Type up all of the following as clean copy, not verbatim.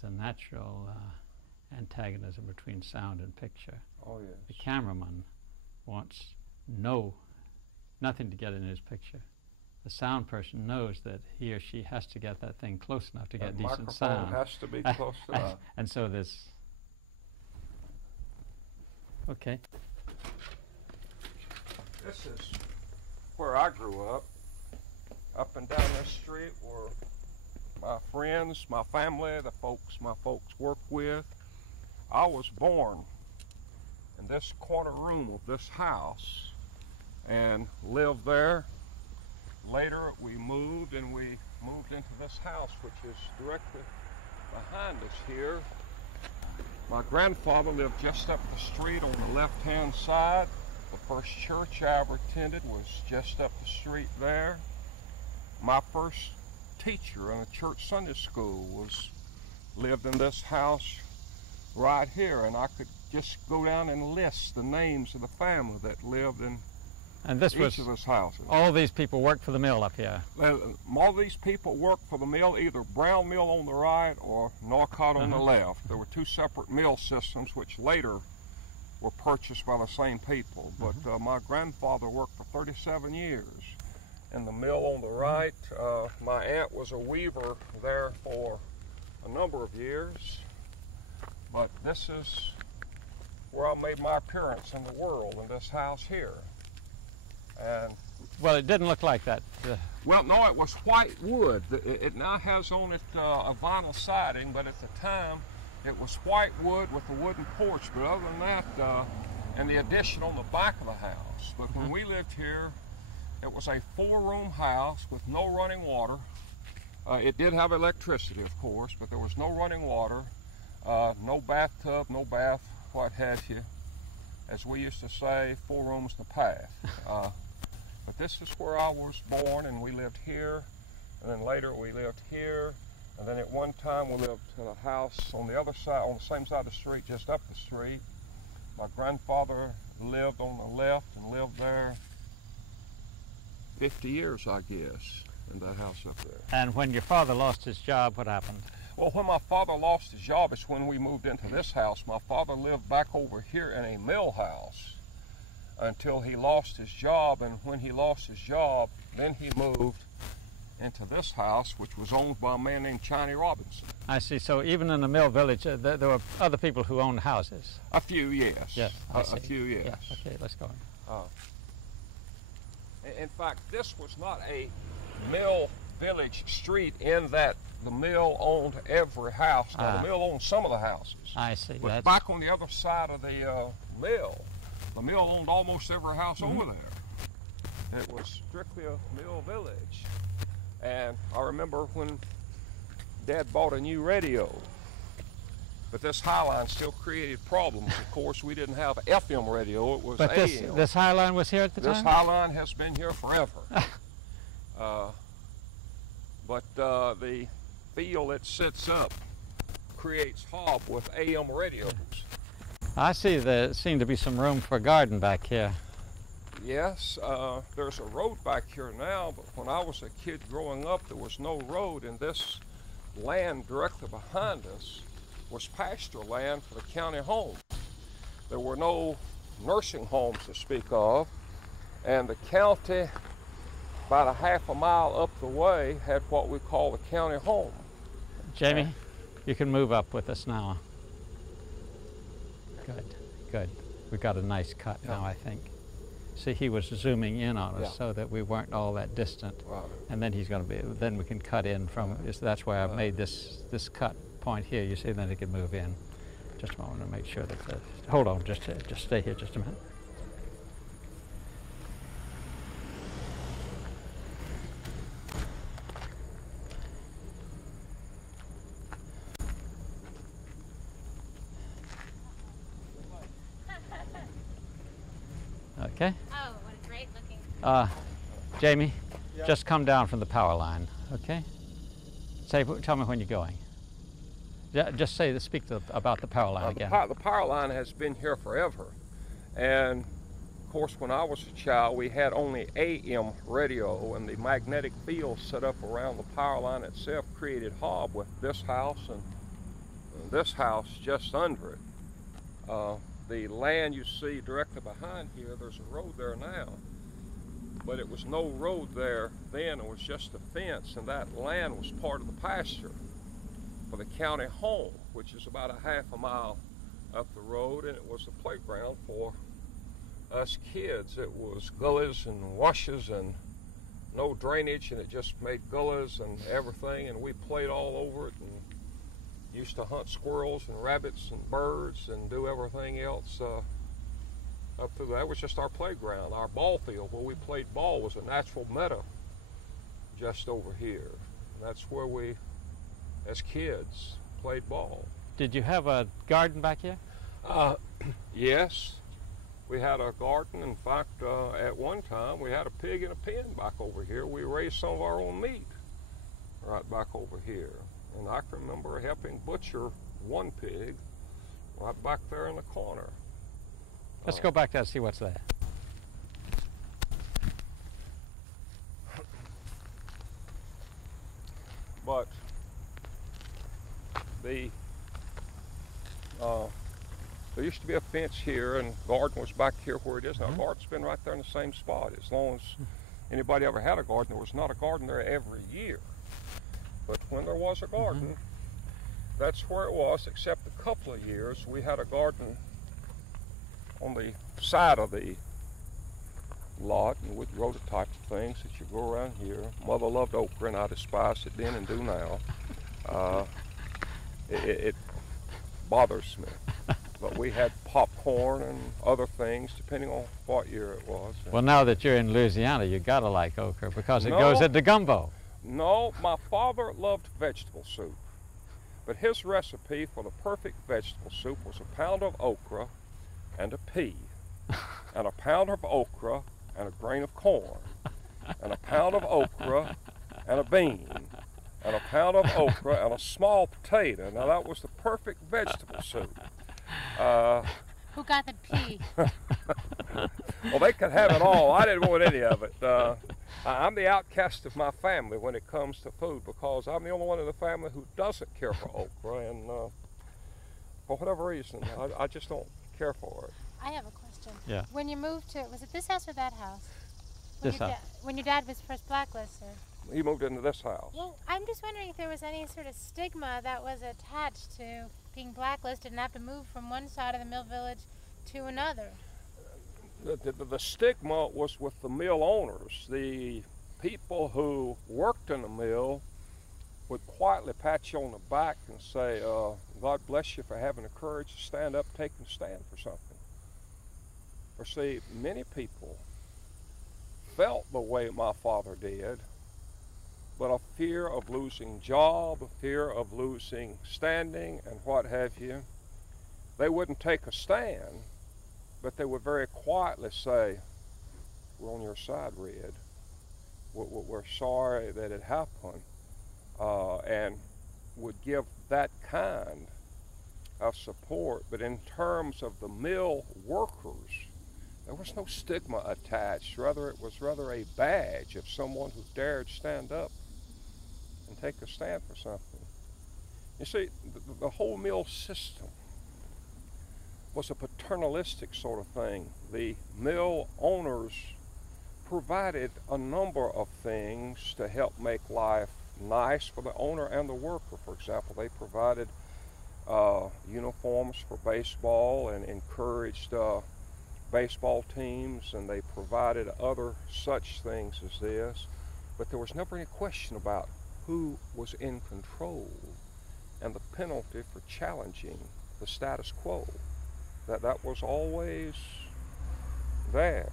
there's a natural antagonism between sound and picture. Oh, yes. The cameraman wants nothing to get in his picture. The sound person knows that he or she has to get that thing close enough to get decent sound. The microphone has to be close enough. And so this. Okay. This is where I grew up. Up and down this street were my friends, my family, the folks my folks work with. I was born in this corner room of this house and lived there. Later we moved into this house, which is directly behind us here. My grandfather lived just up the street on the left-hand side. The first church I ever attended was just up the street there. My first teacher in a church Sunday school lived in this house right here, and I could just go down and list the names of the family that lived in each of those houses. All these people worked for the mill up here? All these people worked for the mill, either Brown Mill on the right or Honeycutt on the left. There were two separate mill systems which later were purchased by the same people. But my grandfather worked for 37 years in the mill on the right. My aunt was a weaver there for a number of years. But this is where I made my appearance in the world, in this house here. And well, it didn't look like that. Well, no, it was white wood. It now has on it a vinyl siding, but at the time it was white wood with a wooden porch. But other than that, and the addition on the back of the house. But when we lived here, it was a 4-room house with no running water. It did have electricity, of course, but there was no running water, no bathtub, no bath, what have you. As we used to say, 4 rooms and a path. But this is where I was born, and we lived here, and then later we lived here, and then at one time we lived in a house on the other side, on the same side of the street, just up the street. My grandfather lived on the left and lived there 50 years, I guess, in that house up there. And when your father lost his job, what happened? Well, when my father lost his job, it's when we moved into this house. My father lived back over here in a mill house until he lost his job, and when he lost his job, then he moved into this house, which was owned by a man named Chinny Robinson. I see. So even in the mill village, there were other people who owned houses? A few, yes. Yes, a few, yes. Yeah. Okay, let's go on. In fact, this was not a mill village street in that the mill owned every house. Now, the mill owned some of the houses. I see. But back on the other side of the mill owned almost every house over there. It was strictly a mill village. And I remember when Dad bought a new radio, but this Highline still created problems. Of course, we didn't have FM radio, it was but AM. This Highline was here at the time? This Highline has been here forever. But the field it sits up creates hob with AM radios. I see there seemed to be some room for a garden back here. Yes, there's a road back here now, but when I was a kid growing up, there was no road, and this land directly behind us was pasture land for the county home. There were no nursing homes to speak of, and the county, about a half a mile up the way, had what we call the county home. Jamie, you can move up with us now. Good, good. We got a nice cut now, I think. See, he was zooming in on us so that we weren't all that distant. Right. And then he's going to be, then we can cut in from, that's why I've made this cut point here, you see, then he can move in. Just a moment to make sure that, hold on, just stay here just a minute. Okay. Oh, what a great looking. Jamie, just come down from the power line, okay? Tell me when you're going. Just speak about the power line again. The power line has been here forever. And of course, when I was a child, we had only AM radio, and the magnetic field set up around the power line itself created hob with this house and this house just under it. The land you see directly behind here, there's a road there now, but it was no road there then. It was just a fence, and that land was part of the pasture for the county home, which is about a half a mile up the road, and it was a playground for us kids. It was gullies and washes and no drainage, and it just made gullies and everything, and we played all over it and used to hunt squirrels and rabbits and birds and do everything else up through there. That was just our playground. Our ball field where we played ball was a natural meadow just over here. And that's where we, as kids, played ball. Did you have a garden back here? Yes, we had a garden. In fact, at one time we had a pig in a pen back over here. We raised some of our own meat right back over here. And I can remember helping butcher one pig right back there in the corner. Let's go back there and see what's there. But there used to be a fence here, and garden was back here where it is now. Garden's been right there in the same spot. As long as anybody ever had a garden, there was not a garden there every year. But when there was a garden, that's where it was, except a couple of years we had a garden on the side of the lot, and we'd grow the types of things that you grow around here. Mother loved okra, and I despised it then and do now. It bothers me. But we had popcorn and other things, depending on what year it was. Well, now that you're in Louisiana, you gotta like okra because it goes into gumbo. No, my father loved vegetable soup, but his recipe for the perfect vegetable soup was a pound of okra and a pea, and a pound of okra and a grain of corn, and a pound of okra and a bean, and a pound of okra and a small potato. Now that was the perfect vegetable soup. Who got the pea? Well, they could have it all. I didn't want any of it. I'm the outcast of my family when it comes to food because I'm the only one in the family who doesn't care for okra, and for whatever reason, I just don't care for it. I have a question. Yeah. When you moved to, was it this house or that house? This house. When your dad was first blacklisted? He moved into this house. Well, I'm just wondering if there was any sort of stigma that was attached to being blacklisted and have to move from one side of the mill village to another. The stigma was with the mill owners. The people who worked in the mill would quietly pat you on the back and say, God bless you for having the courage to stand up, take and stand for something. For see, many people felt the way my father did, but a fear of losing job, a fear of losing standing and what have you, they wouldn't take a stand, but they would very quietly say, we're on your side, Red. We're sorry that it happened, and would give that kind of support. But in terms of the mill workers, there was no stigma attached. Rather, it was rather a badge of someone who dared stand up and take a stand for something. You see, the whole mill system was a paternalistic sort of thing. The mill owners provided a number of things to help make life nice for the owner and the worker. For example, they provided uniforms for baseball and encouraged baseball teams, and they provided other such things as this. But there was never any question about who was in control and the penalty for challenging the status quo. That was always there.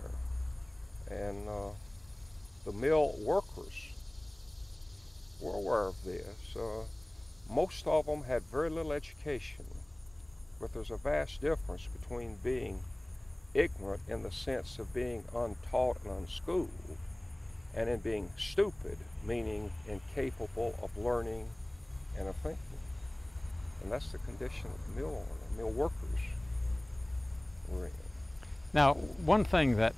And the mill workers were aware of this. Most of them had very little education, but there's a vast difference between being ignorant in the sense of being untaught and unschooled, and in being stupid, meaning incapable of learning and of thinking. And that's the condition of the mill workers were in. Now, one thing that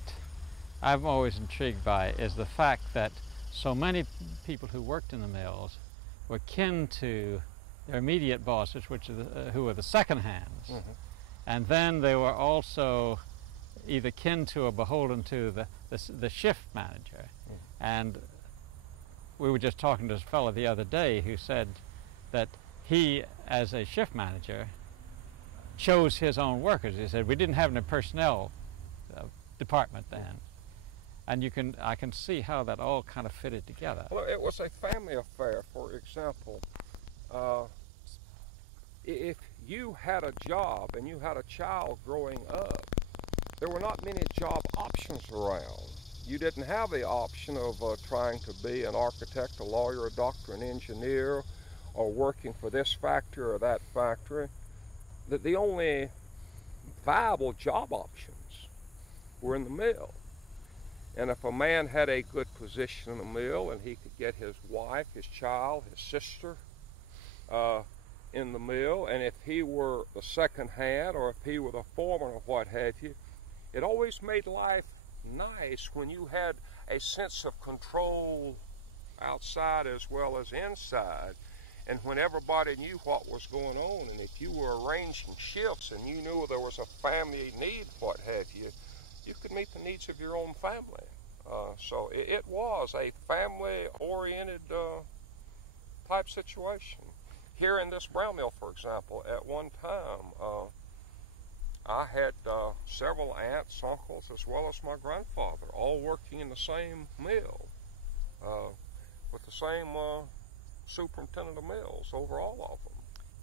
I'm always intrigued by is the fact that so many people who worked in the mills were kin to their immediate bosses, which are who were the second hands. Mm-hmm. And then they were also either kin to or beholden to the shift manager. Mm. And we were just talking to this fellow the other day who said that he, as a shift manager, chose his own workers. He said, we didn't have any personnel department then. And I can see how that all kind of fitted together. Well, it was a family affair. For example, if you had a job and you had a child growing up, there were not many job options around. You didn't have the option of trying to be an architect, a lawyer, a doctor, an engineer, or working for this factory or that factory. The only viable job options were in the mill. And if a man had a good position in the mill and he could get his wife, his child, his sister in the mill, and if he were the second hand or if he were the foreman or what have you, it always made life nice when you had a sense of control outside as well as inside, and when everybody knew what was going on, and if you were arranging shifts and you knew there was a family need, what have you, you could meet the needs of your own family. So it was a family-oriented type situation. Here in this brown mill, for example, at one time, I had several aunts, uncles, as well as my grandfather, all working in the same mill, with the same superintendent of mills over all of them.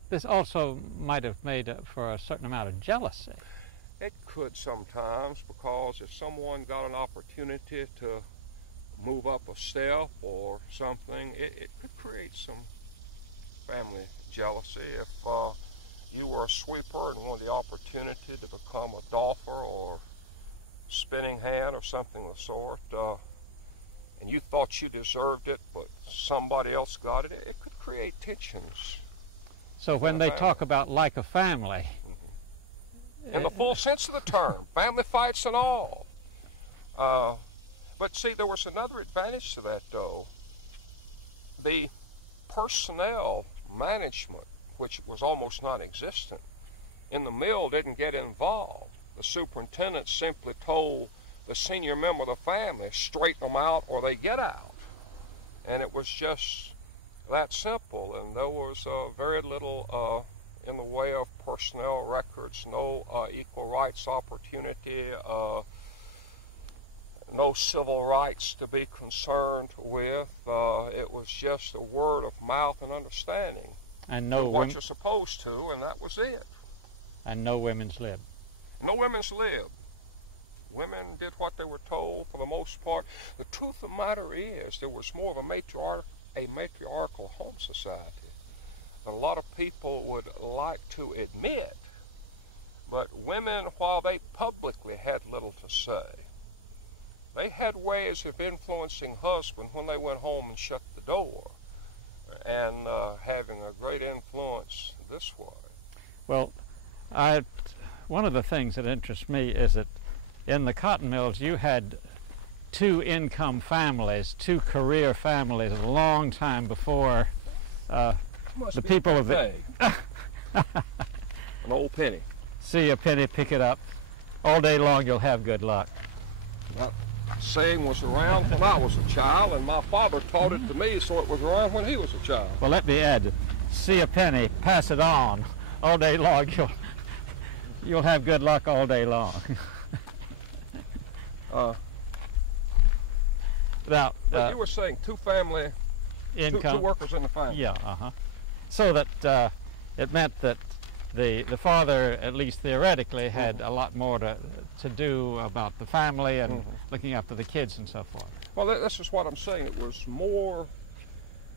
This also might have made for a certain amount of jealousy. It could sometimes, because if someone got an opportunity to move up a step or something, it could create some family jealousy. If you were a sweeper and wanted the opportunity to become a dolpher or spinning hand or something of the sort, and you thought you deserved it, but somebody else got it, it could create tensions. So when they talk about like a family, in the full sense of the term, family fights and all. But see, there was another advantage to that, though. The personnel management, which was almost non-existent, in the mill didn't get involved. The superintendent simply told the senior member of the family, straighten them out or they get out. And it was just that simple, and there was very little in the way of personnel records, no equal rights opportunity, no civil rights to be concerned with. It was just a word of mouth and understanding. And no what you're supposed to, and that was it. And no women's lib. No women's lib. Women did what they were told for the most part. The truth of the matter is there was more of a matriarchal home society than a lot of people would like to admit. But women, while they publicly had little to say, they had ways of influencing husbands when they went home and shut the door, and having a great influence this way. Well, one of the things that interests me is that in the cotton mills you had two income families, two career families a long time before the people of the... An old penny. See a penny, pick it up. All day long you'll have good luck. That saying was around when I was a child, and my father taught it to me, so it was around when he was a child. Well, let me add, see a penny, pass it on. All day long you'll have good luck all day long. Now, but you were saying two family, income, two workers in the family. Yeah, so that it meant that the father, at least theoretically, had a lot more to do about the family and looking after the kids and so forth. Well, this is what I'm saying. It was more,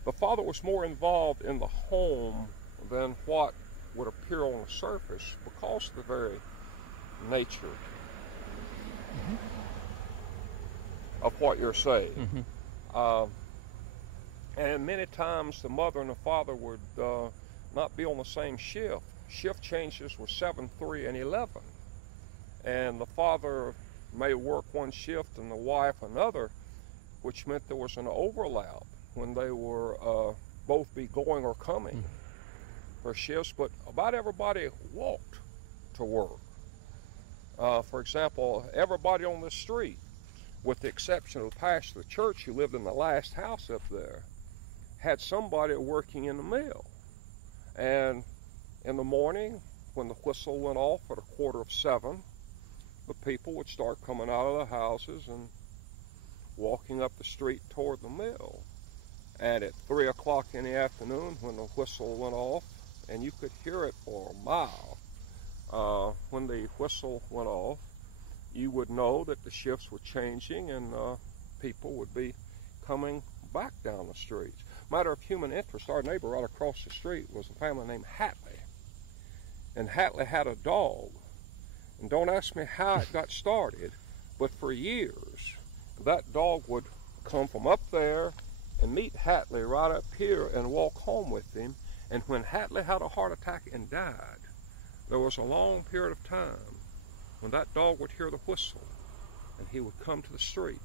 the father was more involved in the home than what would appear on the surface because of the very nature of what you're saying. And many times the mother and the father would not be on the same shift. Shift changes were 7, 3, and 11. And the father may work one shift and the wife another, which meant there was an overlap when they were both be going or coming. for shifts, but about everybody walked to work. For example, everybody on the street, with the exception of the pastor of the church who lived in the last house up there, had somebody working in the mill. And in the morning, when the whistle went off at 6:45, the people would start coming out of the houses and walking up the street toward the mill. And at 3 o'clock in the afternoon, when the whistle went off, and you could hear it for a mile, when the whistle went off, you would know that the shifts were changing and people would be coming back down the streets. Matter of human interest, our neighbor right across the street was a family named Hatley. And Hatley had a dog. And don't ask me how it got started, but for years, that dog would come from up there and meet Hatley right up here and walk home with him. And when Hatley had a heart attack and died, there was a long period of time when that dog would hear the whistle and he would come to the street.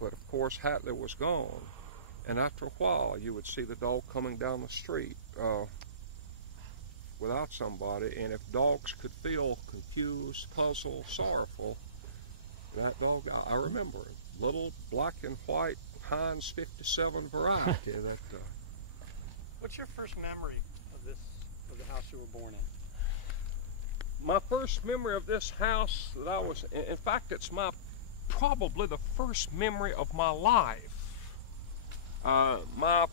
But of course, Hatley was gone. And after a while, you would see the dog coming down the street without somebody. And if dogs could feel confused, puzzled, sorrowful, that dog, I remember it, little black and white Heinz 57 variety. What's your first memory of the house you were born in? My first memory of this house that I was, in fact, it's probably the first memory of my life. My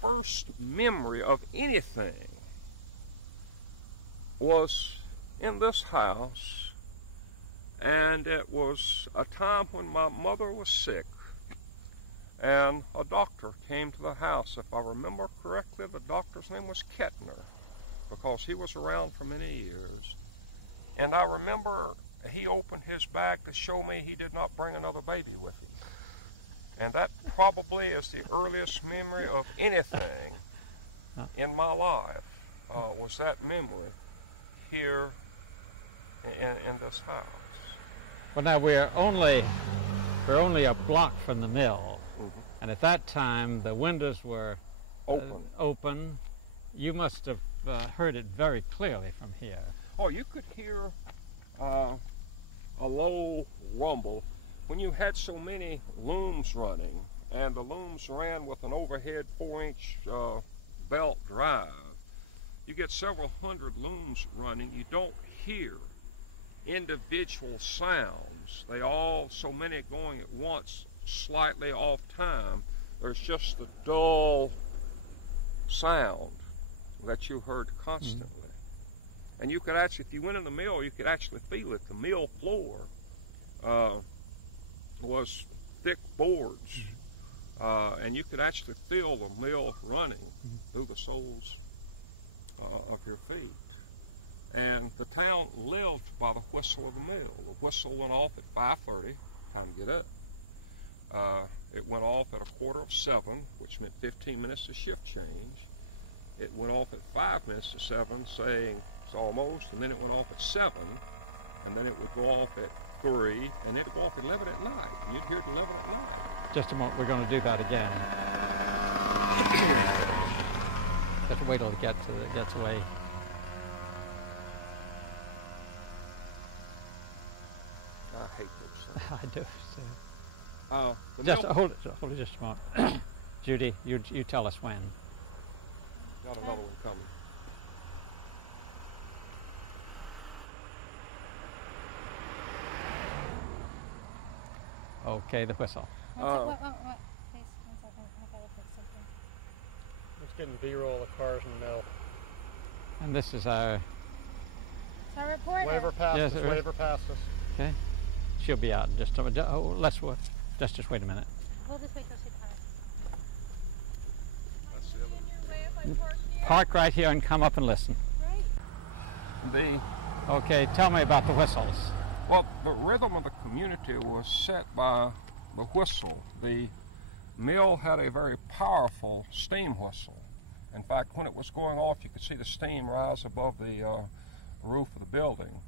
first memory of anything was in this house, and it was a time when my mother was sick, and a doctor came to the house. If I remember correctly, the doctor's name was Kettner, because he was around for many years. And I remember he opened his bag to show me he did not bring another baby with him. And that probably is the earliest memory of anything in my life, was that memory here in this house. Well, now we're only a block from the mill, and at that time the windows were open. You must have heard it very clearly from here. Oh, you could hear a low rumble when you had so many looms running, and the looms ran with an overhead 4-inch belt drive. You get several hundred looms running. You don't hear individual sounds. They all, so many going at once, slightly off time. There's just the dull sound that you heard constantly. And you could actually, if you went in the mill, you could actually feel it. The mill floor was thick boards, and you could actually feel the mill running through the soles of your feet. And the town lived by the whistle of the mill. The whistle went off at 5:30, time to get up. It went off at 6:45, which meant 15 minutes to shift change. It went off at 5 minutes to 7, saying it's almost, and then it went off at 7, and then it would go off at 3, and it would go off at 11 at night, and you'd hear it 11 at night. Just a moment, we're going to do that again. Have to wait till it gets away. I hate those things. I do. So. Just hold it just a moment. Judy, you tell us when. Got another one coming. Okay, the whistle. What? Please, 1 second. I gotta fix something. Just getting B-roll of cars in the mill. And this is our... It's our reporter. Whatever past us, whatever past us. Okay. She'll be out in just a minute. Oh, let's just wait a minute. We'll just wait till she comes. That's the other. Park right here and come up and listen. Right. Okay, tell me about the whistles. Well, the rhythm of the community was set by the whistle. The mill had a very powerful steam whistle. In fact, when it was going off, you could see the steam rise above the roof of the building.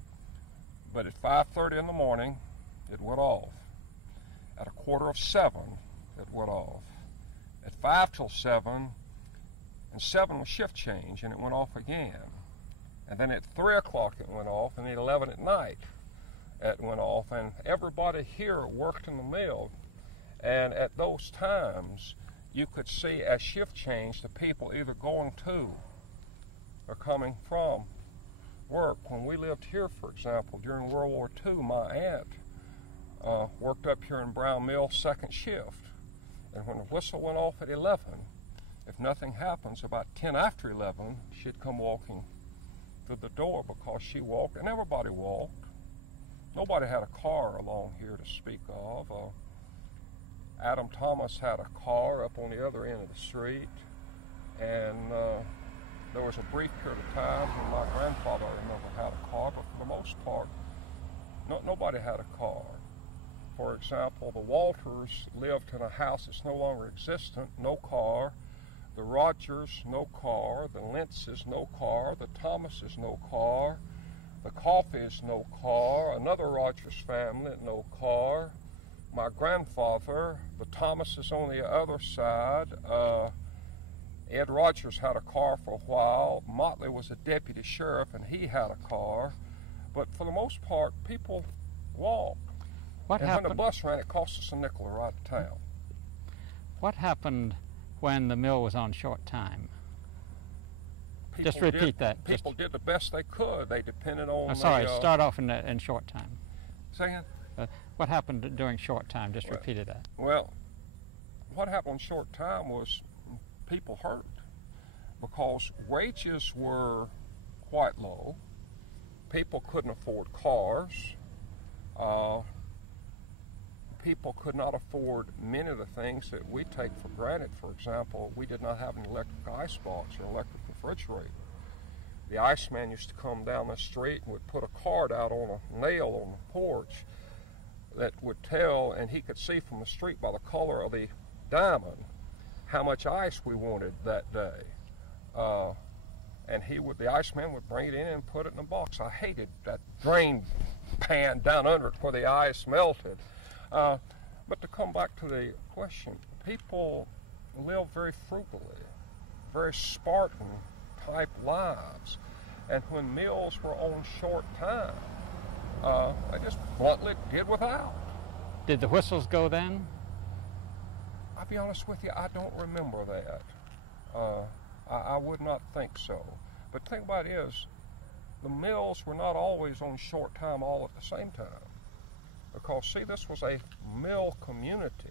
But at 5:30 in the morning, it went off. At 6:45, it went off. At 5 till 7, and 7 was shift change, and it went off again. And then at 3 o'clock it went off, and at 11 at night it went off, and everybody here worked in the mill. And at those times, you could see as shift change the people either going to or coming from work. When we lived here, for example, during World War II, my aunt worked up here in Brown Mill second shift. And when the whistle went off at 11, if nothing happens, about 10 after 11, she'd come walking through the door because she walked, and everybody walked. Nobody had a car along here to speak of. Adam Thomas had a car up on the other end of the street, and there was a brief period of time when my grandfather, I remember, had a car, but for the most part, nobody had a car. For example, the Walters lived in a house that's no longer existent, no car. The Rogers, no car. The Lentzes, no car. The Thomases, no car. The Coffees, no car. Another Rogers family, no car. My grandfather, the Thomases on the other side. Ed Rogers had a car for a while. Motley was a deputy sheriff, and he had a car. But for the most part, people walked. What and happened? when the bus ran, it cost us a nickel to ride to town. What happened when the mill was on short time? Just repeat that. People did the best they could. They depended on. Start off in short time. Say again? What happened during short time? Just repeated that. Well, what happened in short time was people hurt because wages were quite low. People couldn't afford cars. People could not afford many of the things that we take for granted. For example, we did not have an electric icebox or electric refrigerator. The iceman used to come down the street and would put a card out on a nail on the porch that would tell, and he could see from the street by the color of the diamond how much ice we wanted that day. And the iceman would bring it in and put it in a box. I hated that drain pan down under it where the ice melted. But to come back to the question, people live very frugally, very Spartan type lives. And when mills were on short time, they just bluntly did without. Did the whistles go then? I'll be honest with you, I don't remember that. I would not think so. But the thing about it is, the mills were not always on short time all at the same time. Because, see, this was a mill community.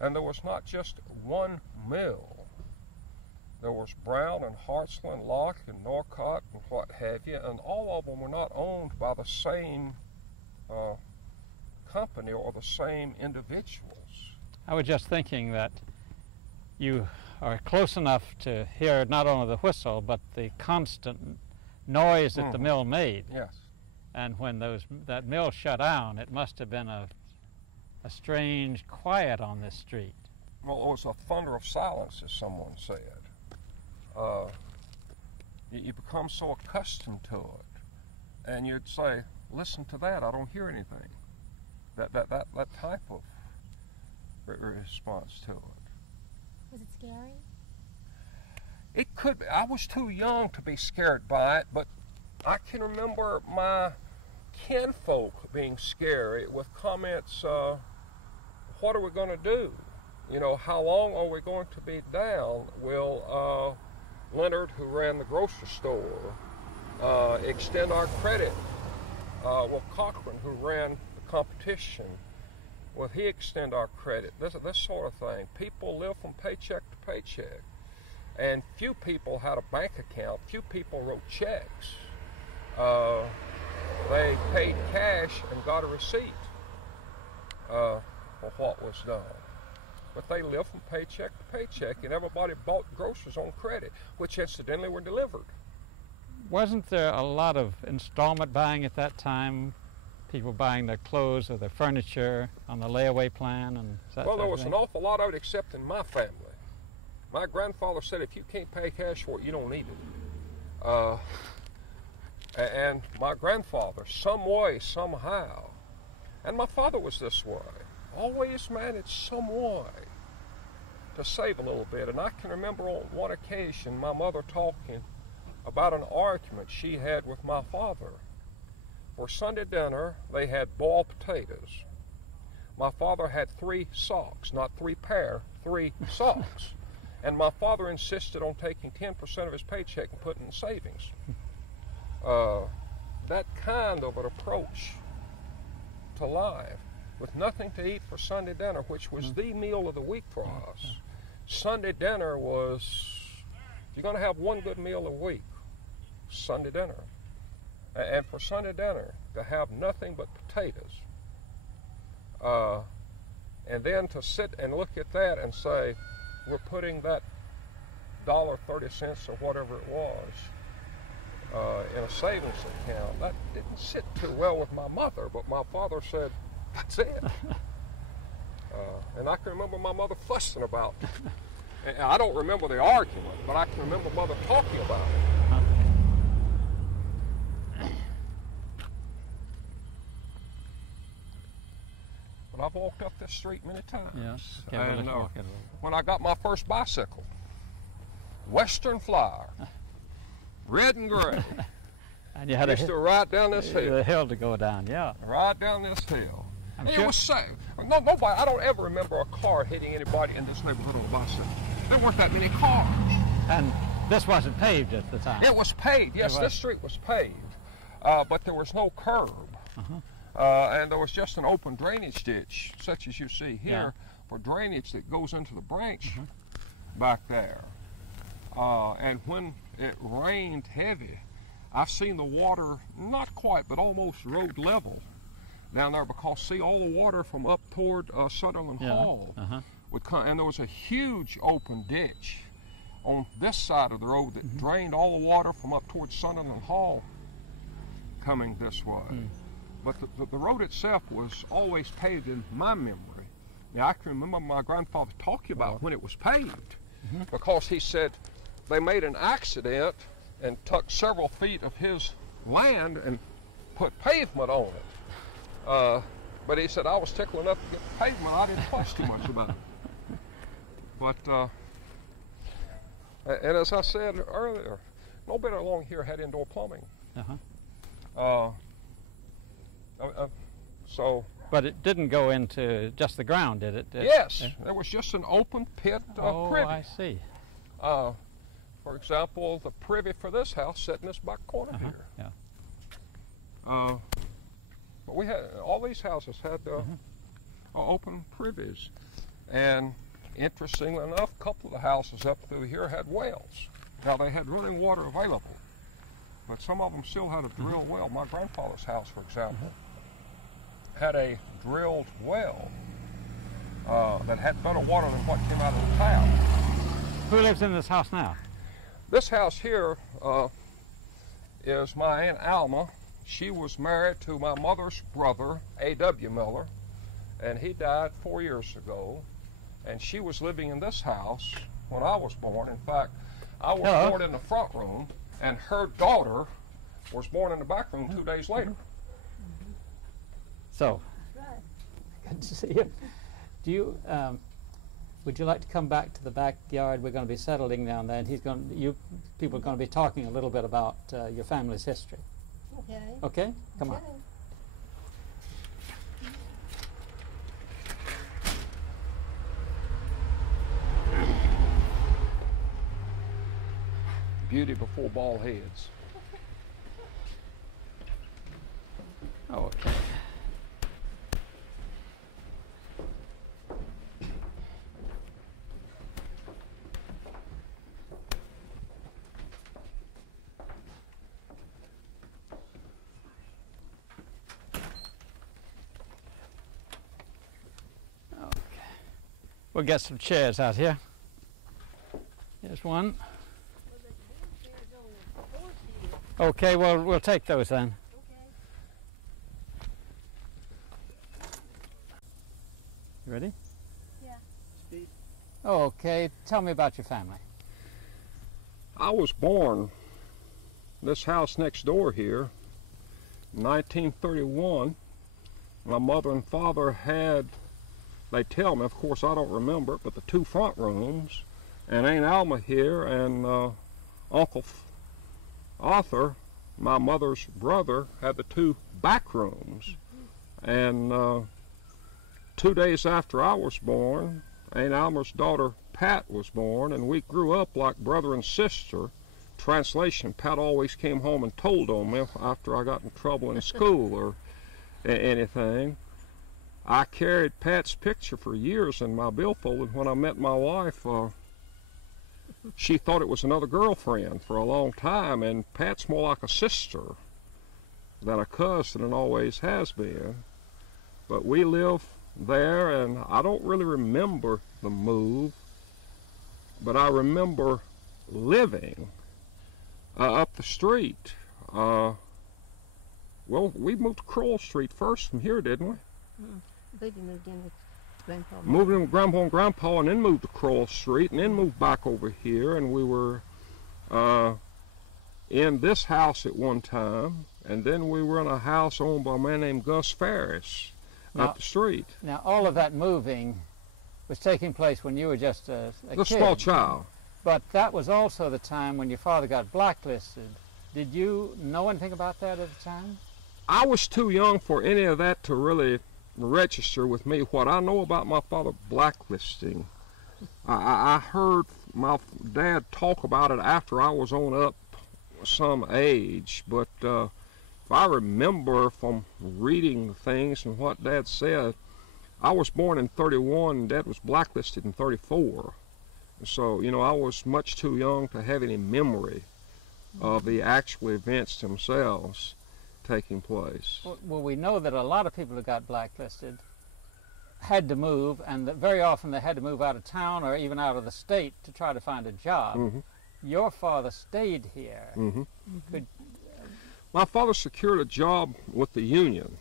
And there was not just one mill. There was Brown and Hartzell and Locke and Norcott and what have you, and all of them were not owned by the same company or the same individuals. I was just thinking that you are close enough to hear not only the whistle, but the constant noise that the mill made. Yes. And when that mill shut down, it must have been a strange quiet on this street. Well, it was a thunder of silence, as someone said. You become so accustomed to it, and you'd say, "Listen to that! I don't hear anything." That type of response to it. Was it scary? It could be. I was too young to be scared by it, but I can remember my kinfolk being scary with comments, what are we going to do? You know, how long are we going to be down? Will Leonard, who ran the grocery store, extend our credit? Will Cochran, who ran the competition, will he extend our credit? This sort of thing. People live from paycheck to paycheck. And few people had a bank account. Few people wrote checks. They paid cash and got a receipt for what was done. But they lived from paycheck to paycheck, and everybody bought groceries on credit, which incidentally were delivered. Wasn't there a lot of installment buying at that time? People buying their clothes or their furniture on the layaway plan? And well, there was an awful lot of it, except in my family. My grandfather said, if you can't pay cash for it, you don't need it. And my grandfather, some way, somehow, and my father was this way, always managed some way to save a little bit. And I can remember on one occasion my mother talking about an argument she had with my father. For Sunday dinner, they had boiled potatoes. My father had 3 socks, not 3 pair, 3 socks. And my father insisted on taking 10% of his paycheck and putting it in savings. That kind of an approach to life, with nothing to eat for Sunday dinner, which was the meal of the week for us. Sunday dinner was, if you're going to have one good meal a week, Sunday dinner. And for Sunday dinner, to have nothing but potatoes. And then to sit and look at that and say, we're putting that $1.30 or whatever it was in a savings account. That didn't sit too well with my mother, but my father said, that's it. And I can remember my mother fussing about it. And I don't remember the argument, but I can remember mother talking about it. But I've walked up this street many times. Yes. And when I got my first bicycle, Western Flyer, red and gray, and you had used to ride down this hill. The hill to go down, yeah. Ride down this hill. It was safe. Nobody. I don't ever remember a car hitting anybody in this neighborhood on a bicycle. There weren't that many cars. And this wasn't paved at the time. It was paved. Yes, this street was paved, but there was no curb. And there was just an open drainage ditch, such as you see here, for drainage that goes into the branch back there. And when it rained heavy, I've seen the water, not quite, but almost road level down there, because see, all the water from up toward Sutherland Hall would come, and there was a huge open ditch on this side of the road that drained all the water from up towards Sutherland Hall coming this way. But the road itself was always paved in my memory. Now, I can remember my grandfather talking about when it was paved, because he said they made an accident and took several feet of his land and put pavement on it. But he said, I was tickled enough to get the pavement, I didn't fuss too much about it. But, and as I said earlier, nobody along here had indoor plumbing. But it didn't go into just the ground, did it? Yes, there was just an open pit of privy. Oh, I see. For example, the privy for this house sat in this back corner here. But we had, all these houses had open privies. And interestingly enough, a couple of the houses up through here had wells. Now, they had running water available, but some of them still had a drilled well. My grandfather's house, for example, had a drilled well that had better water than what came out of the tap. Who lives in this house now? This house here is my Aunt Alma. She was married to my mother's brother, A.W. Miller, and he died 4 years ago. And she was living in this house when I was born. In fact, I was born in the front room, and her daughter was born in the back room 2 days later. So, good to see you. Do you, would you like to come back to the backyard? We're going to be settling down there, and you people are going to be talking a little bit about your family's history. Okay. Okay? Come on. Beauty before bald heads. Okay. We'll get some chairs out here. Here's one. Okay, well, we'll take those then. You ready? Yeah. Speed. Okay, tell me about your family. I was born in this house next door here in 1931. My mother and father had they tell me, of course I don't remember it, but the 2 front rooms, and Aunt Alma here and Uncle Arthur, my mother's brother, had the 2 back rooms. And 2 days after I was born, Aunt Alma's daughter Pat was born, and we grew up like brother and sister. Translation, Pat always came home and told on me after I got in trouble in school or anything. I carried Pat's picture for years in my billfold, and when I met my wife, she thought it was another girlfriend for a long time, and Pat's more like a sister than a cousin and always has been. But we live there, and I don't really remember the move, but I remember living up the street. Well, we moved to Kroll Street first from here, didn't we? But you moved in with Grandpa. Moved in with Grandpa and Grandpa, and then moved to Kroll Street, and then moved back over here, and we were in this house at one time, and then we were in a house owned by a man named Gus Ferris up the street. Now, all of that moving was taking place when you were just a kid. Small child. But that was also the time when your father got blacklisted. Did you know anything about that at the time? I was too young for any of that to really register with me. What I know about my father blacklisting, I heard my dad talk about it after I was on up some age, but if I remember from reading things and what Dad said, I was born in 31 and Dad was blacklisted in 34. So, you know, I was much too young to have any memory of the actual events themselves taking place. Well, we know that a lot of people who got blacklisted had to move, and that very often they had to move out of town or even out of the state to try to find a job. Mm-hmm. Your father stayed here. Mm-hmm. Could, My father secured a job with the union.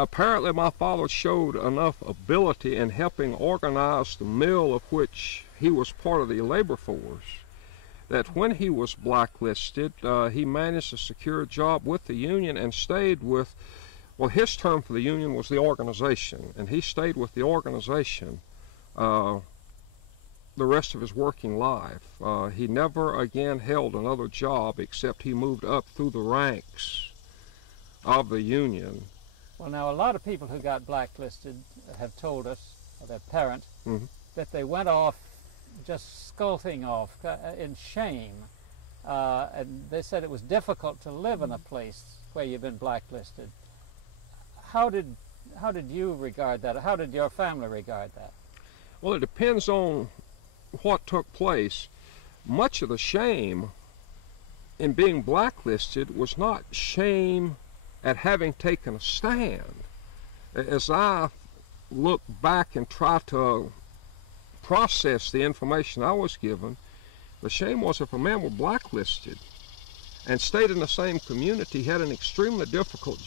Apparently my father showed enough ability in helping organize the mill of which he was part of the labor force that when he was blacklisted, he managed to secure a job with the union and stayed with, well, his term for the union was the organization, and he stayed with the organization the rest of his working life. He never again held another job except he moved up through the ranks of the union. well, now, a lot of people who got blacklisted have told us, or their parents, Mm-hmm. that they went off just skulking off in shame. And they said it was difficult to live in a place where you've been blacklisted. How did you regard that? How did your family regard that? Well, it depends on what took place. Much of the shame in being blacklisted was not shame at having taken a stand. As I look back and try to process the information I was given, the shame was if a man were blacklisted and stayed in the same community, had an extremely difficult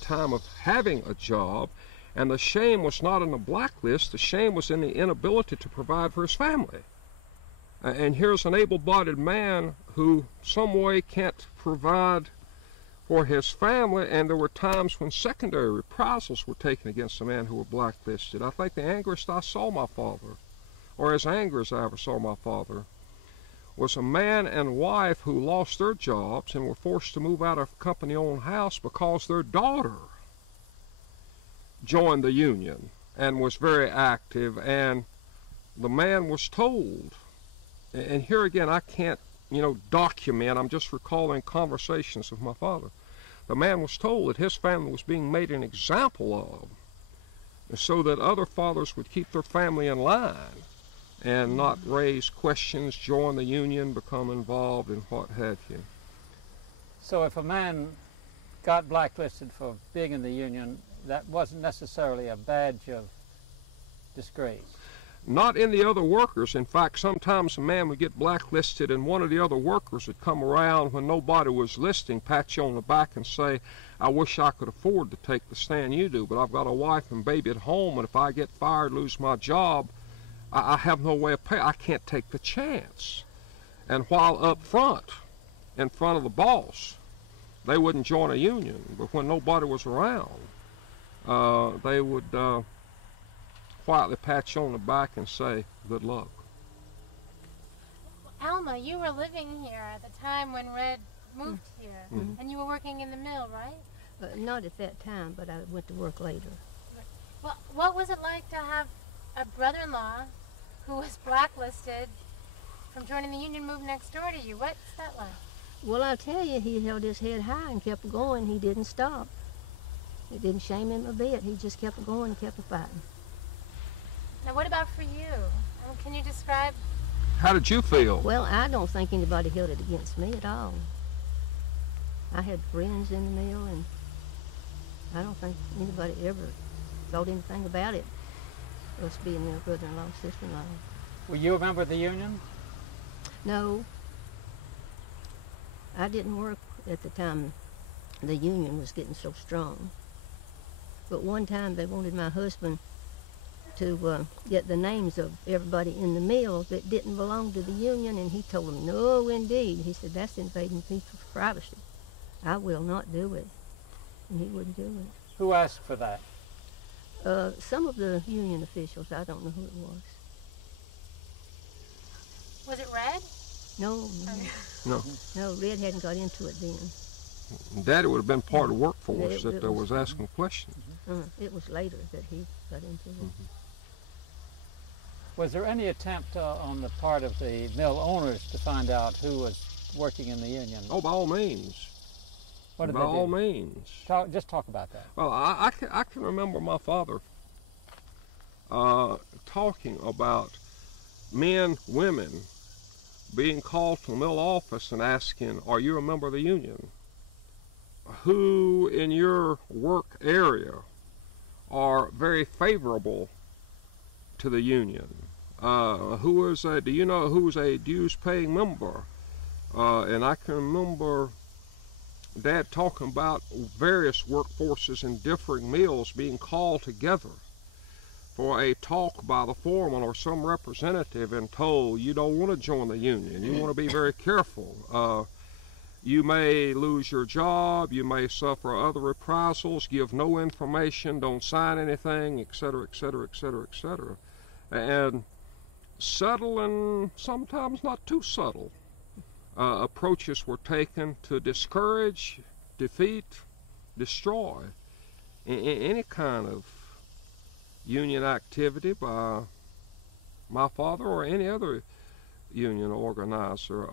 time of having a job, and the shame was not in the blacklist, the shame was in the inability to provide for his family. And here's an able-bodied man who some way can't provide for his family, and there were times when secondary reprisals were taken against the man who were blacklisted. I think the angriest I saw my father, or as angry as I ever saw my father, was a man and wife who lost their jobs and were forced to move out of a company-owned house because their daughter joined the union and was very active, and the man was told, and here again I can't, document, I'm just recalling conversations of my father. The man was told that his family was being made an example of, so that other fathers would keep their family in line and not raise questions, join the union, become involved, and what have you. So if a man got blacklisted for being in the union, that wasn't necessarily a badge of disgrace. Not in the other workers. In fact, sometimes a man would get blacklisted and one of the other workers would come around when nobody was listening, pat you on the back and say, I wish I could afford to take the stand you do, but I've got a wife and baby at home, and if I get fired, lose my job, I have no way of paying. I can't take the chance. And while up front, in front of the boss, they wouldn't join a union, but when nobody was around, they would quietly pat you on the back and say, "Good luck." Alma, you were living here at the time when Red moved here, Mhm. and you were working in the mill, right? Not at that time, but I went to work later. Well, what was it like to have a brother-in-law who was blacklisted from joining the union move next door to you? What's that like? Well, I'll tell you, he held his head high and kept going. He didn't stop. It didn't shame him a bit. He just kept going and kept fighting. Now, what about for you? Can you describe? How did you feel? Well, I don't think anybody held it against me at all. I had friends in the mill, and I don't think anybody ever thought anything about it. Us being their brother-in-law, sister-in-law. Were you a member of the union? No. I didn't work at the time the union was getting so strong. But one time they wanted my husband to get the names of everybody in the mill that didn't belong to the union, and he told them, no, indeed. He said, that's invading people's privacy. I will not do it. And he wouldn't do it. Who asked for that? Some of the union officials, I don't know who it was. Was it Red? No, No. no, Red hadn't got into it then. Daddy would have been part of the workforce It that was- was asking questions. It was later that he got into it. Was there any attempt on the part of the mill owners to find out who was working in the union? Oh, by all means. What did By they all do? means. Just talk about that. Well, I can remember my father talking about men, women being called to the mill office and asking, are you a member of the union? Who in your work area are very favorable to the union? Do you know who's a dues-paying member? And I can remember Dad talking about various workforces in differing mills being called together for a talk by the foreman or some representative and told, you don't want to join the union. You want to be very careful. You may lose your job. You may suffer other reprisals. Give no information. Don't sign anything, etc., etc., etc., etc. And subtle and sometimes not too subtle approaches were taken to discourage, defeat, destroy any kind of union activity by my father or any other union organizer.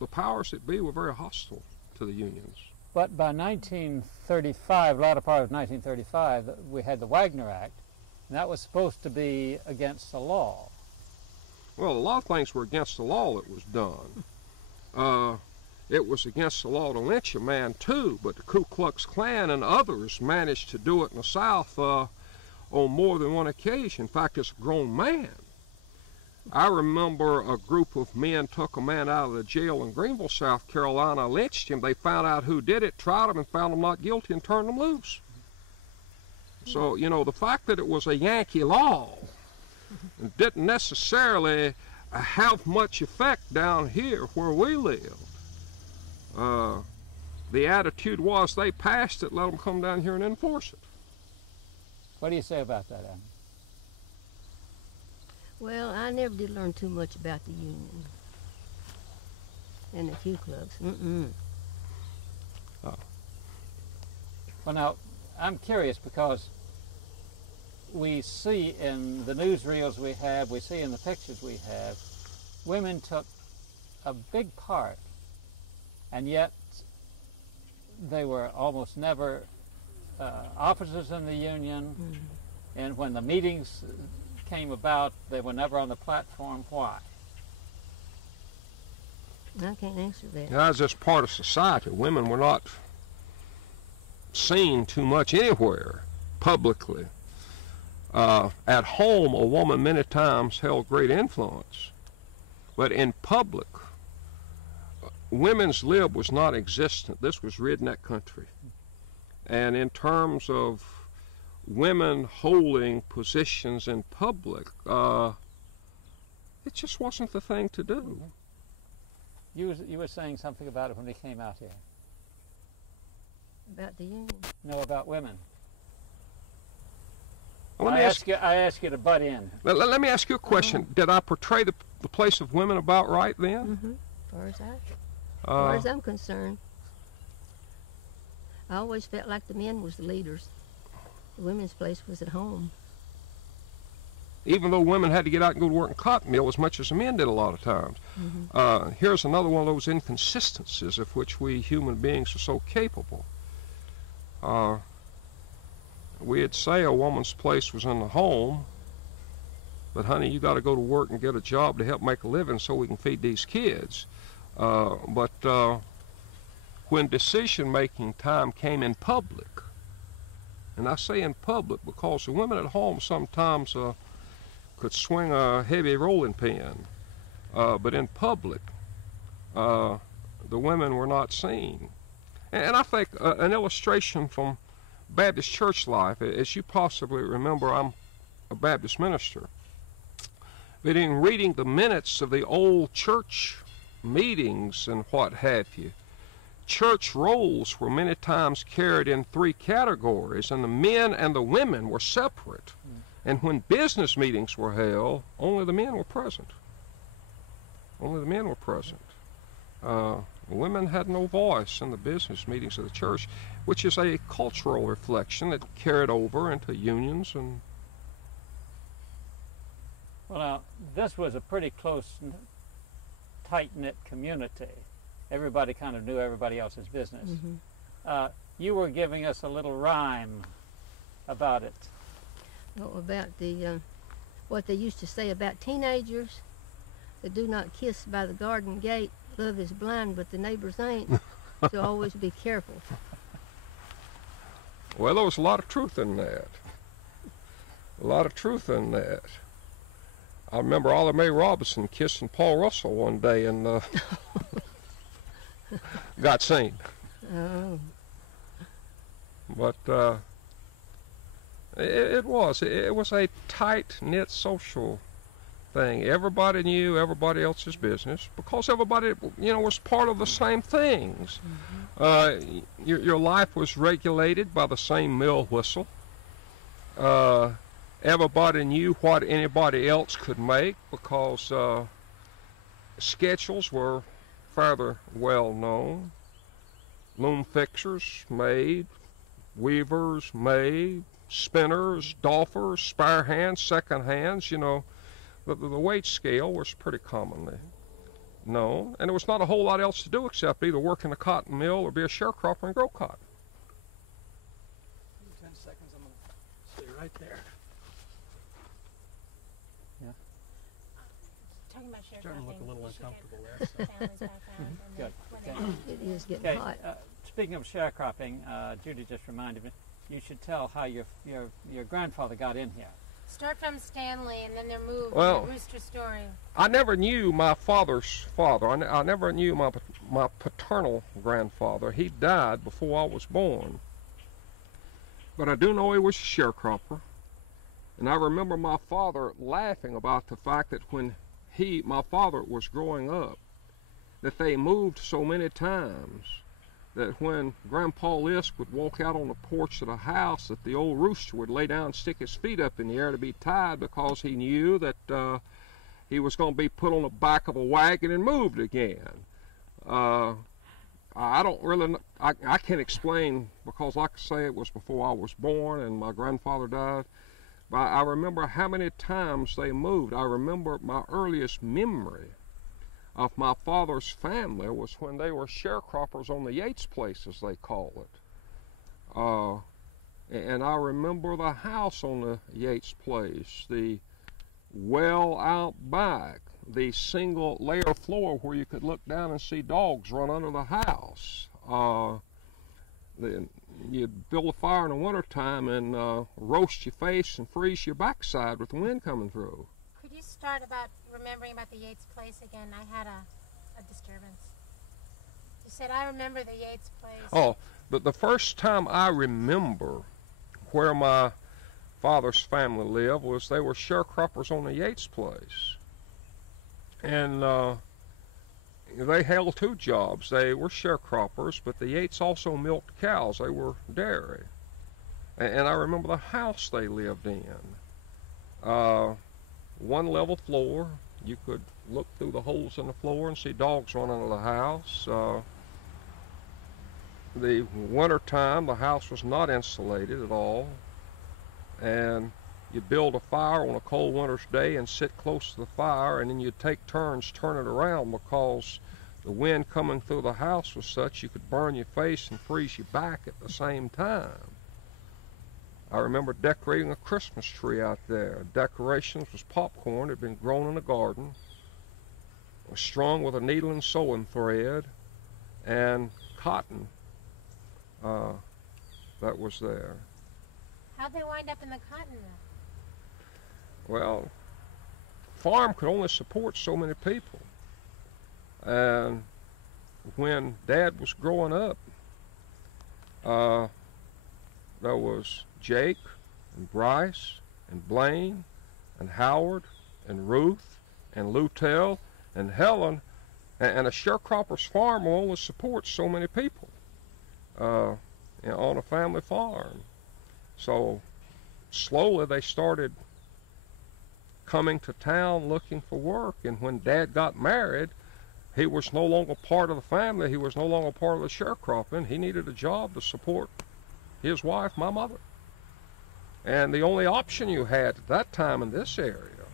The powers that be were very hostile to the unions. But by 1935, latter part of 1935, we had the Wagner Act, and that was supposed to be against the law. Well, a lot of things were against the law that was done. It was against the law to lynch a man, too, but the Ku Klux Klan and others managed to do it in the South on more than one occasion. In fact, as a grown man, I remember a group of men took a man out of the jail in Greenville, South Carolina, lynched him. They found out who did it, tried him, and found him not guilty and turned him loose. So, you know, the fact that it was a Yankee law didn't necessarily have much effect down here where we lived. The attitude was they passed it, let them come down here and enforce it. What do you say about that, Alma? Well, I never did learn too much about the union and the Ku Klux. Well, now, I'm curious because we see in the newsreels we have, we see in the pictures we have, women took a big part, and yet they were almost never officers in the union, and when the meetings came about, they were never on the platform. Why? I can't answer that. As just part of society, women were not seen too much anywhere publicly. At home, a woman many times held great influence, but in public, women's lib was not existent. This was redneck country. And in terms of women holding positions in public, it just wasn't the thing to do. You were saying something about it when they came out here. About the union. No, about women. Let me I ask you to butt in. let me ask you a question. Did I portray the place of women about right then? Mm-hmm. As far as I'm concerned, I always felt like the men was the leaders. The women's place was at home. Even though women had to get out and go to work in cotton mill as much as the men did a lot of times. Mm-hmm. Here's another one of those inconsistencies of which we human beings are so capable. We'd say a woman's place was in the home, but honey, you got to go to work and get a job to help make a living so we can feed these kids. But when decision-making time came in public, and I say in public because the women at home sometimes could swing a heavy rolling pin, but in public, the women were not seen. And I think an illustration from Baptist church life, as you possibly remember, I'm a Baptist minister, but in reading the minutes of the old church meetings and what have you, church roles were many times carried in three categories, and the men and the women were separate. And when business meetings were held, only the men were present. Only the men were present. Women had no voice in the business meetings of the church, which is a cultural reflection that carried over into unions. And Well, now, this was a pretty close, tight-knit community. Everybody kind of knew everybody else's business. Mm-hmm. You were giving us a little rhyme about it. Oh, about the what they used to say about teenagers that do not kiss by the garden gate. Love is blind, but the neighbors ain't. So always be careful. well, there was a lot of truth in that. A lot of truth in that. I remember Olive Mae Robinson kissing Paul Russell one day and got seen. Oh. But it was a tight-knit social thing. Everybody knew everybody else's business because everybody, was part of the same things. Mm-hmm. Your life was regulated by the same mill whistle. Everybody knew what anybody else could make because schedules were rather well known. Loom fixers made, weavers made, spinners, dolphers, spare hands, second hands, the wage scale was pretty commonly known, and there was not a whole lot else to do except either work in a cotton mill or be a sharecropper and grow cotton. 10 seconds, I'm going to stay right there. Talking about sharecropping. Starting to look a little you should uncomfortable get there. So. families background and Good. then when they It is getting Okay, hot. speaking of sharecropping, Judy just reminded me, you should tell how your grandfather got in here. start from Stanley and then they're moved Well, to Rooster Story. I never knew my father's father. I never knew my paternal grandfather. He died before I was born. But I do know he was a sharecropper. And I remember my father laughing about the fact that when my father was growing up, that they moved so many times that when Grandpa Lisk would walk out on the porch of the house, that the old rooster would lay down and stick his feet up in the air to be tied because he knew that he was going to be put on the back of a wagon and moved again. I don't really, I can't explain because, like I say, it was before I was born and my grandfather died. But I remember how many times they moved. I remember my earliest memory of my father's family was when they were sharecroppers on the Yates place, as they call it. And I remember the house on the Yates place, the well out back, the single layer floor where you could look down and see dogs run under the house. You'd build a fire in the wintertime and roast your face and freeze your backside with the wind coming through. Could you start about remembering about the Yates place again? I had a disturbance. You said, I remember the Yates place. Oh, but the first time I remember where my father's family lived was they were sharecroppers on the Yates place. And they held two jobs. They were sharecroppers, but the Yates also milked cows. They were dairy. And I remember the house they lived in. One level floor. You could look through the holes in the floor and see dogs running out of the house. The winter time, the house was not insulated at all. And you'd build a fire on a cold winter's day and sit close to the fire, and then you'd take turns turning around because the wind coming through the house was such you could burn your face and freeze your back at the same time. I remember decorating a Christmas tree out there. Decorations was popcorn. It had been grown in a garden. It was strung with a needle and sewing thread and cotton that was there. How'd they wind up in the cotton mill? Well, farm could only support so many people. And when Dad was growing up, there was Jake and Bryce and Blaine and Howard and Ruth and Lutel and Helen, and a sharecropper's farm will only support so many people on a family farm. So slowly they started coming to town looking for work, and when Dad got married, he was no longer part of the family. He was no longer part of the sharecropping. He needed a job to support his wife, my mother. And the only option you had at that time in this area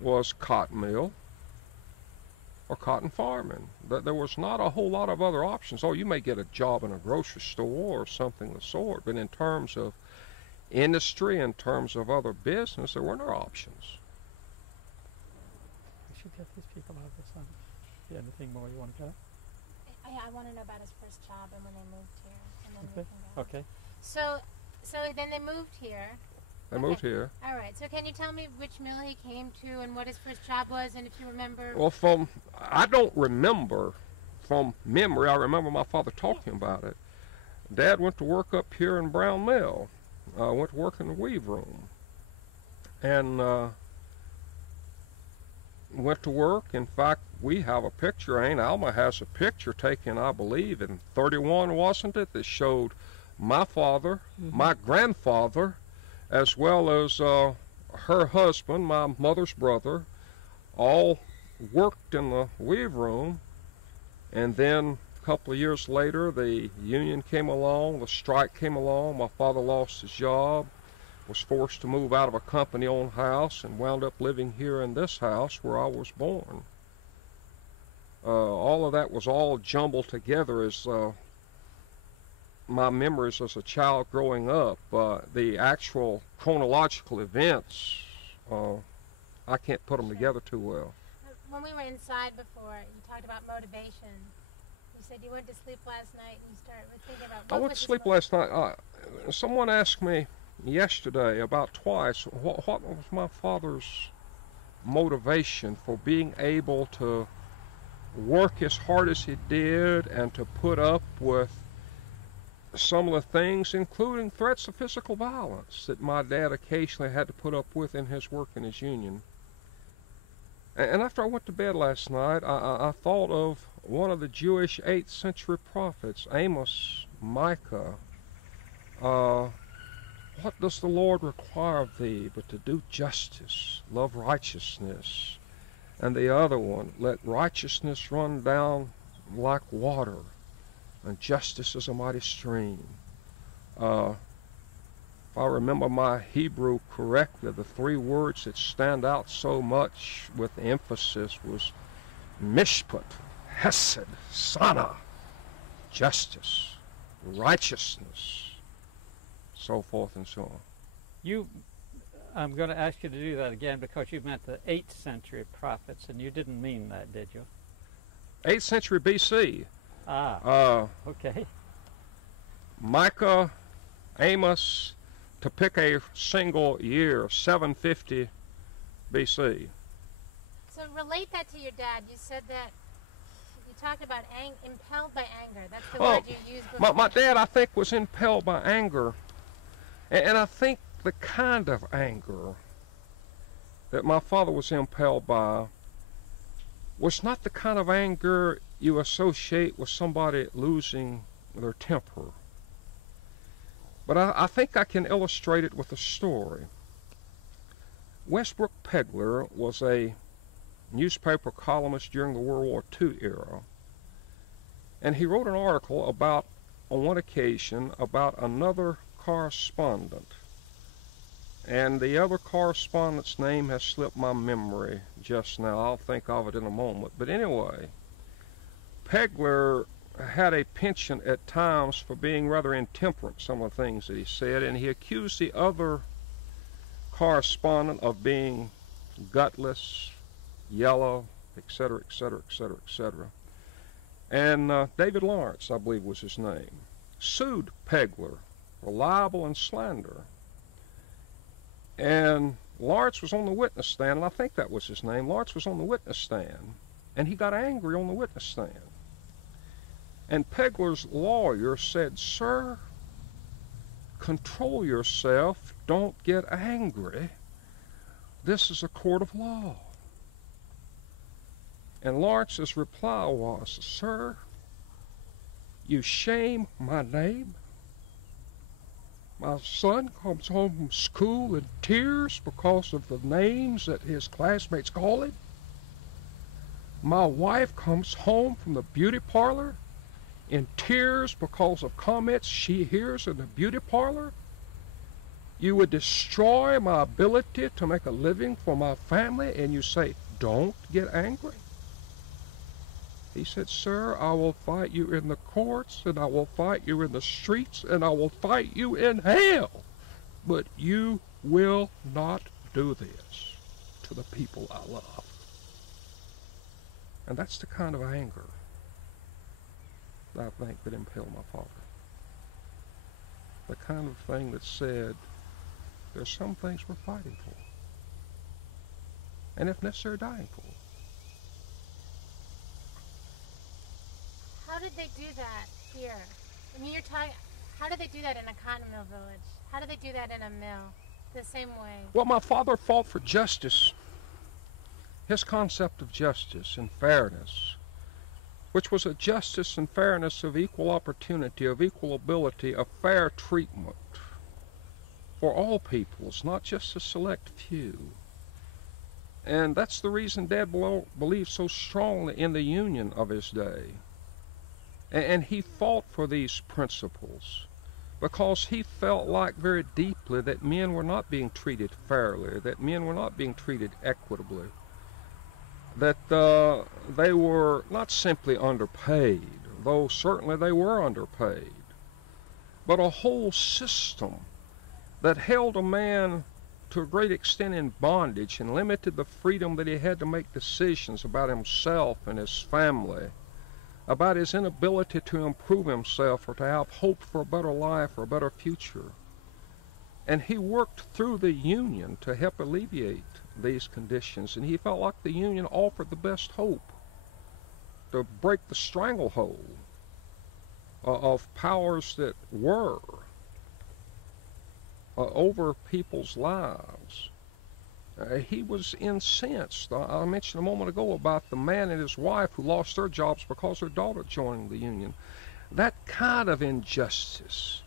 was cotton mill or cotton farming. There was not a whole lot of other options. Oh, you may get a job in a grocery store or something of the sort, but in terms of industry, in terms of other business, there were no options. We should get these people out of the sun. Anything more you want to go? I want to know about his first job and when they moved here, and then we can go. Okay. So then they moved here. They moved here. All right. So can you tell me which mill he came to and what his first job was, and if you remember? Well, I don't remember from memory. I remember my father talking about it. Dad went to work up here in Brown Mill. Went to work in the weave room. And went to work. In fact, we have a picture. Aunt Alma has a picture taken, I believe, in '31, wasn't it, that showed my father, my grandfather, as well as her husband, my mother's brother, all worked in the weave room. And then a couple of years later, the union came along, the strike came along, my father lost his job, was forced to move out of a company-owned house, and wound up living here in this house where I was born. All of that was all jumbled together as my memories as a child growing up. The actual chronological events, I can't put them together too well. When we were inside before, you talked about motivation. You said you went to sleep last night and you started thinking about what I went to sleep last night. Someone asked me yesterday about twice what was my father's motivation for being able to work as hard as he did and to put up with some of the things, including threats of physical violence, that my dad occasionally had to put up with in his work in his union. And after I went to bed last night, I thought of one of the Jewish 8th century prophets, Amos, Micah. What does the Lord require of thee but to do justice, love righteousness? And the other one, let righteousness run down like water, and justice is a mighty stream. If I remember my Hebrew correctly, the three words that stand out so much with emphasis was mishpat, hesed, sana, justice, righteousness, so forth and so on. I'm going to ask you to do that again because you meant the 8th century prophets, and you didn't mean that, did you? 8th century BC. Okay. Micah, Amos, to pick a single year, 750 BC. So relate that to your dad. You said that you talked about impelled by anger. That's the word you used before. My dad, I think, was impelled by anger. And I think the kind of anger that my father was impelled by was not the kind of anger you associate with somebody losing their temper. But I think I can illustrate it with a story. Westbrook Pegler was a newspaper columnist during the World War II era, and he wrote an article about, on one occasion, about another correspondent. And the other correspondent's name has slipped my memory just now. I'll think of it in a moment. But anyway, Pegler had a penchant at times for being rather intemperate, some of the things that he said, and he accused the other correspondent of being gutless, yellow, etc., etc., etc., etc. And David Lawrence, I believe was his name, sued Pegler for libel and slander. And Lawrence was on the witness stand, and I think that was his name. Lawrence was on the witness stand, and he got angry on the witness stand. And Pegler's lawyer said, "Sir, control yourself. Don't get angry. This is a court of law." And Lawrence's reply was, "Sir, you shame my name. My son comes home from school in tears because of the names that his classmates call him. My wife comes home from the beauty parlor in tears because of comments she hears in the beauty parlor. You would destroy my ability to make a living for my family, and you say, don't get angry?" He said, "Sir, I will fight you in the courts, and I will fight you in the streets, and I will fight you in hell. But you will not do this to the people I love." And that's the kind of anger that I think that impelled my father. The kind of thing that said, there's some things we're fighting for, and if necessary, dying for. How did they do that here? I mean, you're talking, how did they do that in a cotton mill village? How did they do that in a mill the same way? Well, my father fought for justice. His concept of justice and fairness, which was a justice and fairness of equal opportunity, of equal ability, of fair treatment for all peoples, not just a select few. And that's the reason Dad believed so strongly in the Union of his day. And he fought for these principles because he felt like very deeply that men were not being treated fairly, that men were not being treated equitably, that they were not simply underpaid, though certainly they were underpaid, but a whole system that held a man to a great extent in bondage and limited the freedom that he had to make decisions about himself and his family, about his inability to improve himself or to have hope for a better life or a better future. And he worked through the Union to help alleviate these conditions, and he felt like the Union offered the best hope to break the stranglehold of powers that were over people's lives. He was incensed. I mentioned a moment ago about the man and his wife who lost their jobs because their daughter joined the Union. That kind of injustice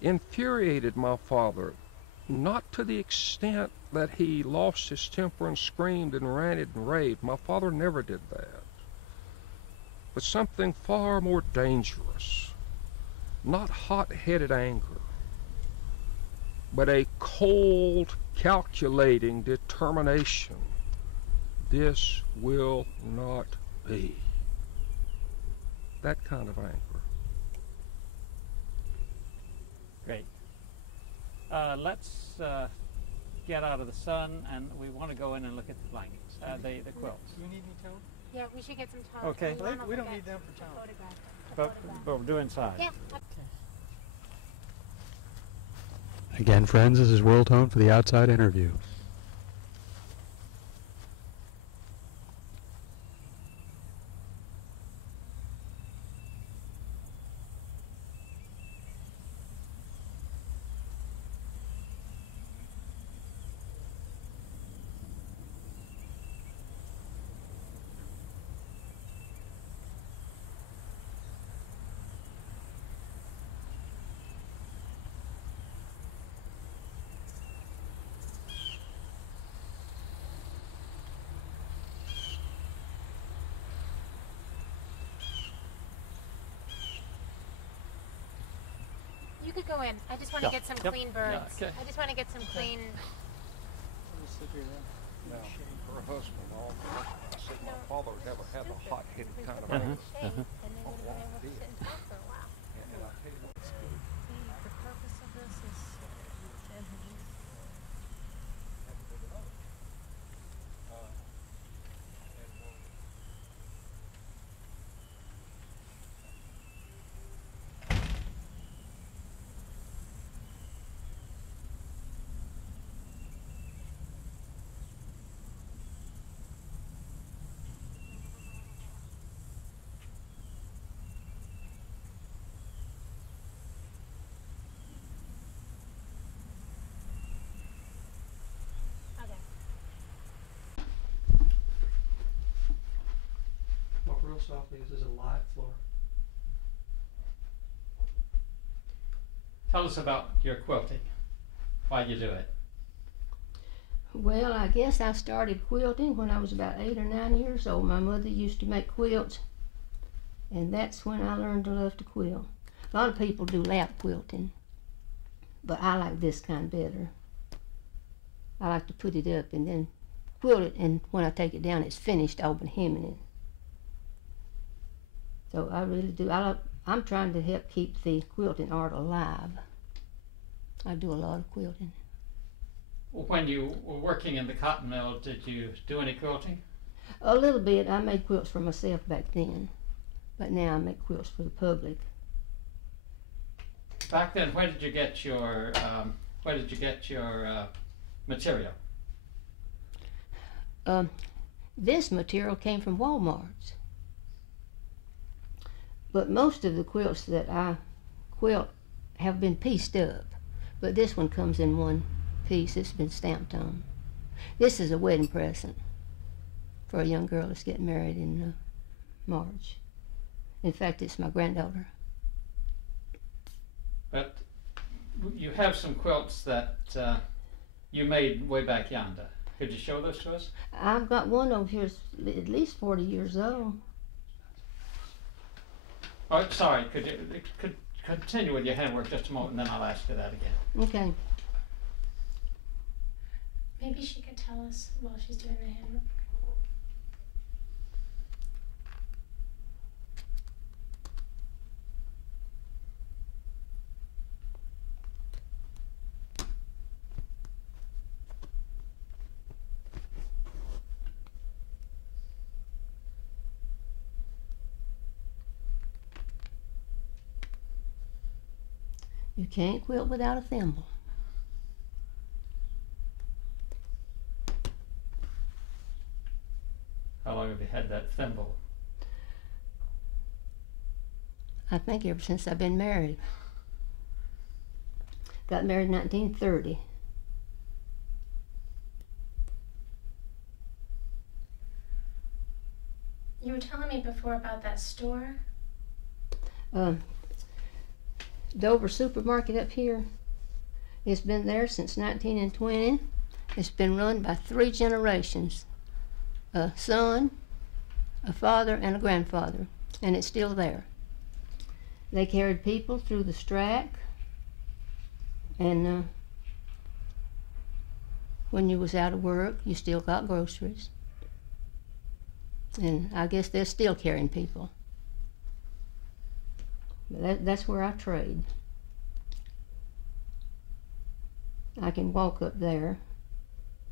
infuriated my father, not to the extent that he lost his temper and screamed and ranted and raved. My father never did that. But something far more dangerous, not hot-headed anger, but a cold, calculating determination. This will not be. That kind of anger. Great. Let's get out of the sun, and we want to go in and look at the blankets, the quilts. Do you need me to? Yeah, we should get some towels. Okay. We don't need them for towels. But we'll do inside. Yeah. Again, friends, this is World Tone for the Outside Interview. You could go in. I just want to get some clean birds. Yeah, okay. I just want to get some clean. Now, her husband, I said my father never had a hot-headed kind of man. Shade, and then we would have been able to sit and talk for a while. And I tell you what, The purpose of this is Walk real softly. This is a live floor. Tell us about your quilting. Why you do it? Well, I guess I started quilting when I was about 8 or 9 years old. My mother used to make quilts, and that's when I learned to love to quilt. A lot of people do lap quilting, but I like this kind better. I like to put it up and then quilt it, and when I take it down, it's finished open hemming it. So I really do. I'm trying to help keep the quilting art alive. I do a lot of quilting. When you were working in the cotton mill, did you do any quilting? A little bit. I made quilts for myself back then, but now I make quilts for the public. Back then, where did you get your material? This material came from Walmart's, but most of the quilts that I quilt have been pieced up, but this one comes in one piece. It's been stamped on. This is a wedding present for a young girl that's getting married in March. In fact, it's my granddaughter. But you have some quilts that you made way back yonder. Could you show those to us? I've got one over here that's at least 40 years old. Oh, sorry. Could you continue with your handwork just a moment, and then I'll ask you that again. Okay. maybe she could tell us while she's doing the handwork. You can't quilt without a thimble. How long have you had that thimble? I think ever since I've been married. Got married in 1930. You were telling me before about that store. Dover Supermarket up here. It's been there since 1920. It's been run by 3 generations. A son, a father, and a grandfather. And it's still there. They carried people through the strike. And when you was out of work, you still got groceries. And I guess they're still carrying people. That's where I trade. I can walk up there,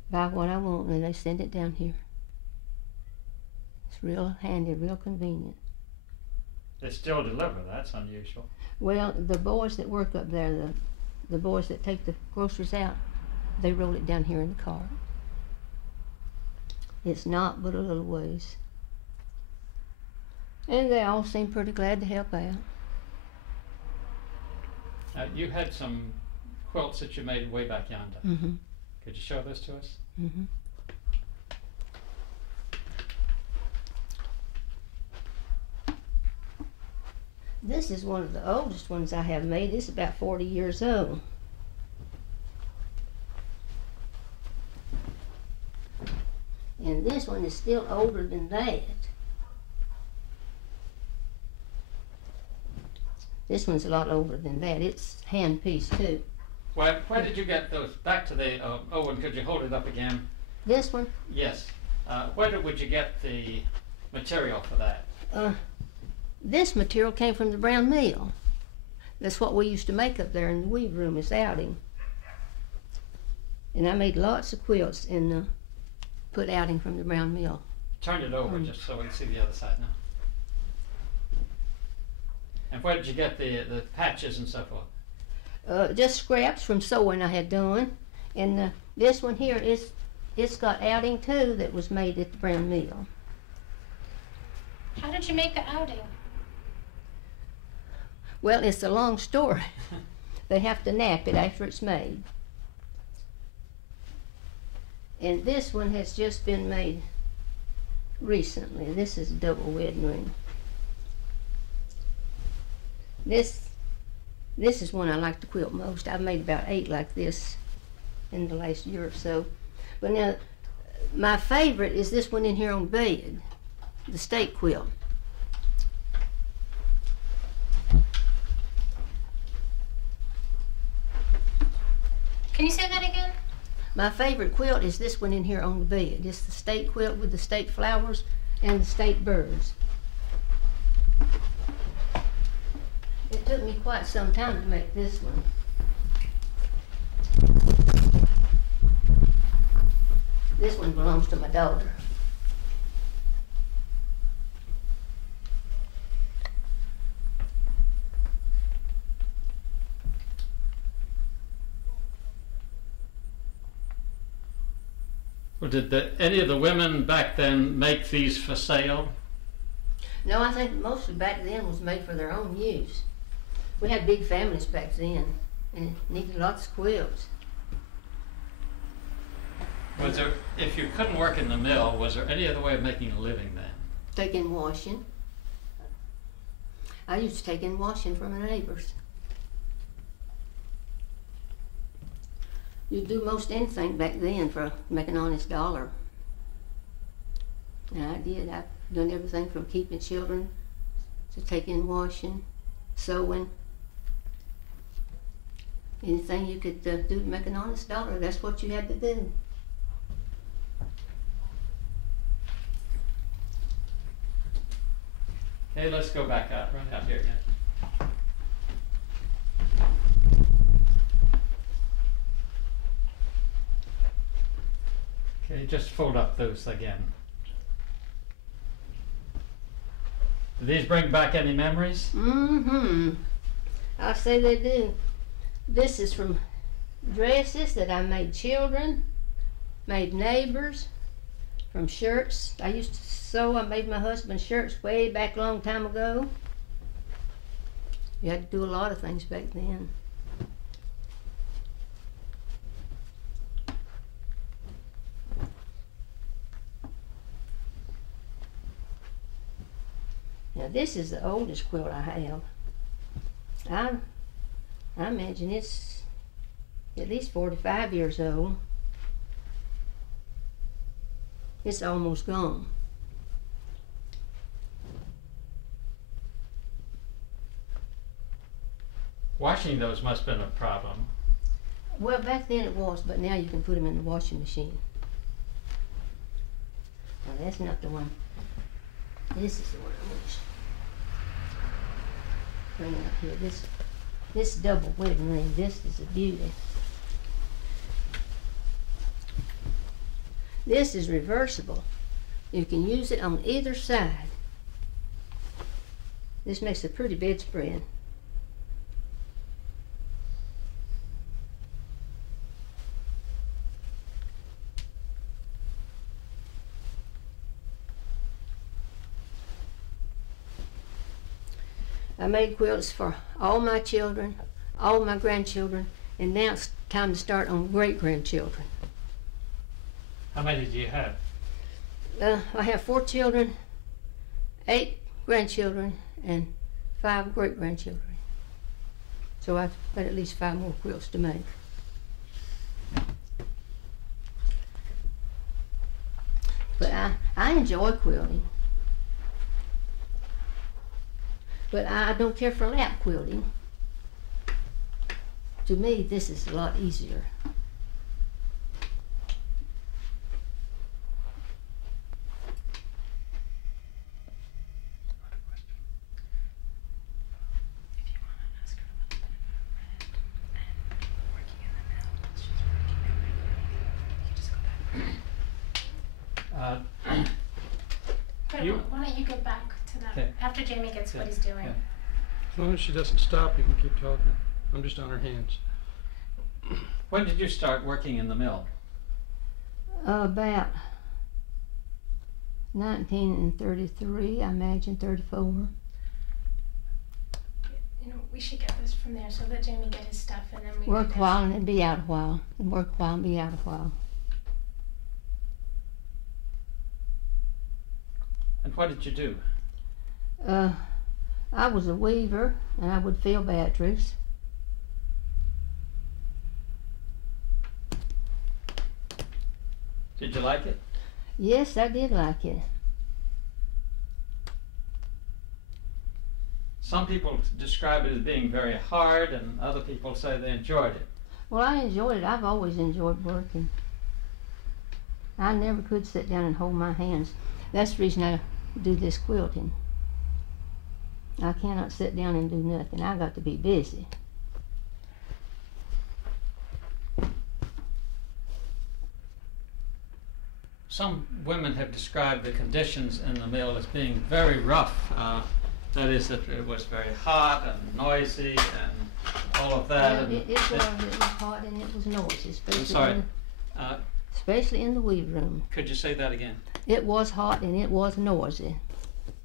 buy what I want, and they send it down here. It's real handy, real convenient. They still deliver. That's unusual. Well, the boys that work up there, the boys that take the groceries out, they roll it down here in the cart. It's not but a little ways. And they all seem pretty glad to help out. You had some quilts that you made way back yonder. Mm-hmm. Could you show those to us? Mm-hmm. This is one of the oldest ones I have made. It's about 40 years old. And this one is still older than that. This one's a lot older than that. It's hand piece too. Where did you get those? Back to the Owen, could you hold it up again? This one? Yes. Would you get the material for that? This material came from the Brown Mill. That's what we used to make up there in the weave room as outing. And I made lots of quilts and put outing from the Brown Mill. Turn it over just so we can see the other side now. And where did you get the patches and so forth? Just scraps from sewing I had done. And this one here, it's got outing too that was made at the Brown Mill. How did you make the outing? Well, it's a long story. They have to nap it after it's made. And this one has just been made recently. This is a double wedding ring. This is one I like to quilt most. I've made about 8 like this in the last year or so. But now, my favorite is this one in here on bed, the state quilt. Can you say that again? My favorite quilt is this one in here on the bed. It's the state quilt with the state flowers and the state birds. It took me quite some time to make this one. This one belongs to my daughter. Well, did any of the women back then make these for sale? No, I think mostly back then was made for their own use. We had big families back then and needed lots of quilts. Was there, if you couldn't work in the mill, was there any other way of making a living then? Take in washing. I used to take in washing from the neighbors. You'd do most anything back then for make an honest dollar. And I did. I've done everything from keeping children to taking washing, sewing. Anything you could do to make an honest dollar, that's what you had to do. Okay, let's go back out, run out here again. Okay, just fold up those again. Do these bring back any memories? Mm-hmm. I'll say they do. This is from dresses that I made children, made neighbors, from shirts. I used to sew. I made my husband shirts way back a long time ago. You had to do a lot of things back then. Now this is the oldest quilt I have. I imagine it's at least 45 years old. It's almost gone. Washing those must have been a problem. Well, back then it was, but now you can put them in the washing machine. Now that's not the one. This is the one I wish. Bring it up here. This double wedding ring. This is a beauty. This is reversible. You can use it on either side. This makes a pretty bedspread. I made quilts for all my children, all my grandchildren, and now it's time to start on great-grandchildren. How many do you have? I have 4 children, 8 grandchildren, and 5 great-grandchildren. So I've got at least 5 more quilts to make. But I enjoy quilting. But I don't care for lap quilting. To me, this is a lot easier. Why don't you go back to that Okay. after Jamie gets what Yeah, he's doing? yeah. As long as she doesn't stop, you can keep talking. I'm just on her hands. When did you start working in the mill? About 1933, I imagine 34. You know, we should get this from there so let Jamie get his stuff and then we Work can a while and then be out a while. And work a while and be out a while. And what did you do? I was a weaver and I would fill batteries. Did you like it? Yes, I did like it. Some people describe it as being very hard, and other people say they enjoyed it. Well, I enjoyed it. I've always enjoyed working. I never could sit down and hold my hands. That's the reason I do this quilting. I cannot sit down and do nothing. I got to be busy. Some women have described the conditions in the mill as being very rough. That is, that it was very hot and noisy and all of that. Well, it was hot and it was noisy, especially, sorry. Especially in the weave room. Could you say that again? It was hot and it was noisy,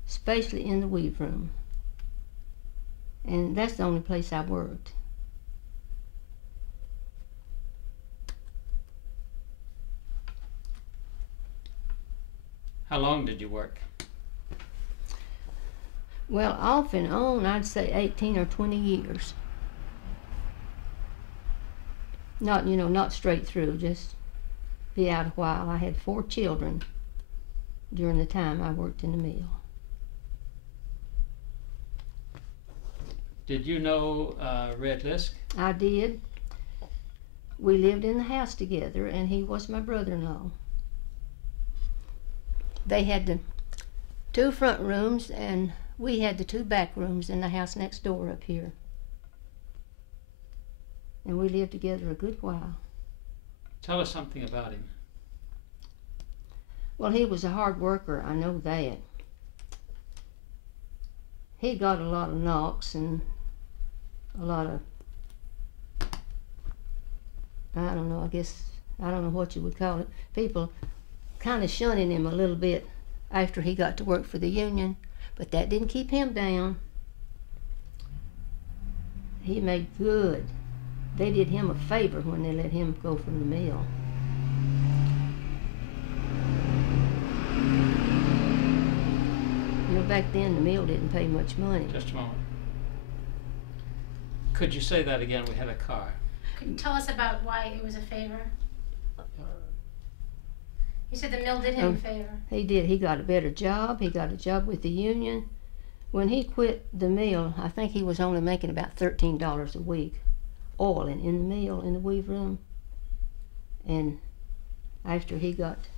especially in the weave room. And that's the only place I worked. How long did you work? Well, off and on, I'd say 18 or 20 years. Not, not straight through, just be out a while. I had 4 children during the time I worked in the mill. Did you know Red Lisk? I did. We lived in the house together, and he was my brother-in-law. They had the 2 front rooms, and we had the 2 back rooms in the house next door up here. And we lived together a good while. Tell us something about him. Well, he was a hard worker, I know that. He got a lot of knocks and a lot of, I don't know, I don't know what you would call it. People kind of shunning him a little bit after he got to work for the union, but that didn't keep him down. He made good. They did him a favor when they let him go from the mill. Back then the mill didn't pay much money. Just a moment. Could you say that again? We had a car. Could you tell us about why it was a favor? You said the mill did him a favor. He did. He got a better job. He got a job with the union. When he quit the mill, I think he was only making about $13 a week, oiling in the mill, in the weave room. And after he got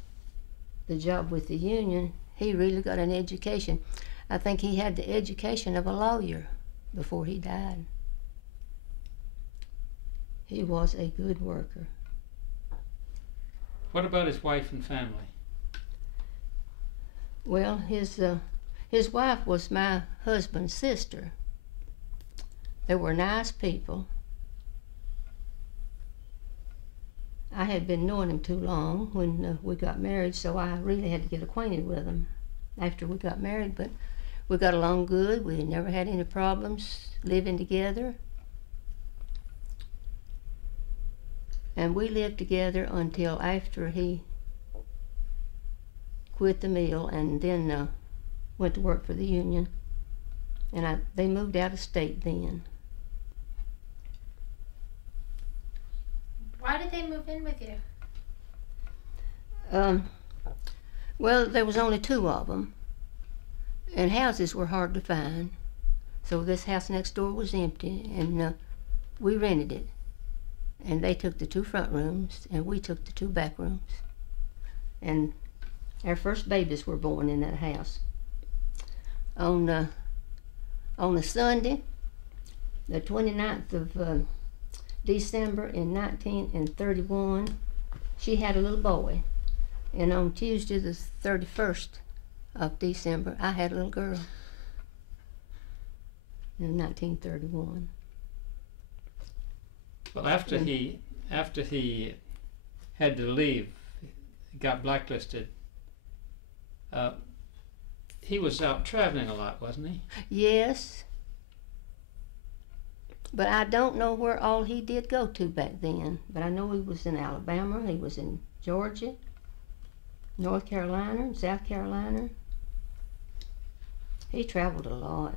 the job with the union, he really got an education. I think he had the education of a lawyer before he died. He was a good worker. What about his wife and family? Well, his wife was my husband's sister. They were nice people. I had been knowing him too long when we got married, so I really had to get acquainted with him after we got married, but we got along good. We never had any problems living together. And we lived together until after he quit the mill and then went to work for the union. And they moved out of state then. Why did they move in with you? Well, there was only 2 of them, and houses were hard to find. So this house next door was empty, and we rented it. And they took the 2 front rooms, and we took the 2 back rooms. And our first babies were born in that house. On a Sunday, the 29th of December in 1931, she had a little boy. And on Tuesday, the 31st of December, I had a little girl. In 1931. Well, after he had to leave, got blacklisted, he was out traveling a lot, wasn't he? Yes. But I don't know where all he did go to back then. But I know he was in Alabama, he was in Georgia, North Carolina, and South Carolina. He traveled a lot.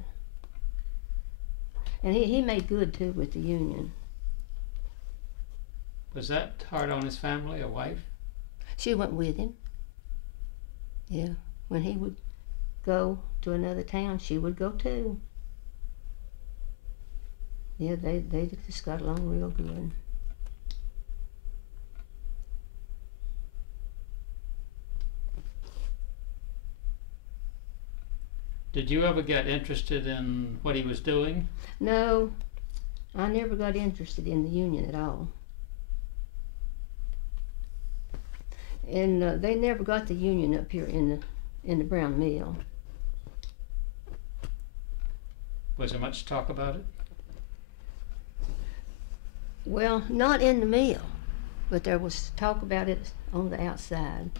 And he made good, too, with the Union. Was that hard on his family, a wife? She went with him. Yeah. When he would go to another town, she would go, too. Yeah, they just got along real good. Did you ever get interested in what he was doing? No, I never got interested in the Union at all. And they never got the Union up here in the Brown Mill. Was there much talk about it? Well, not in the mill, but there was talk about it on the outside.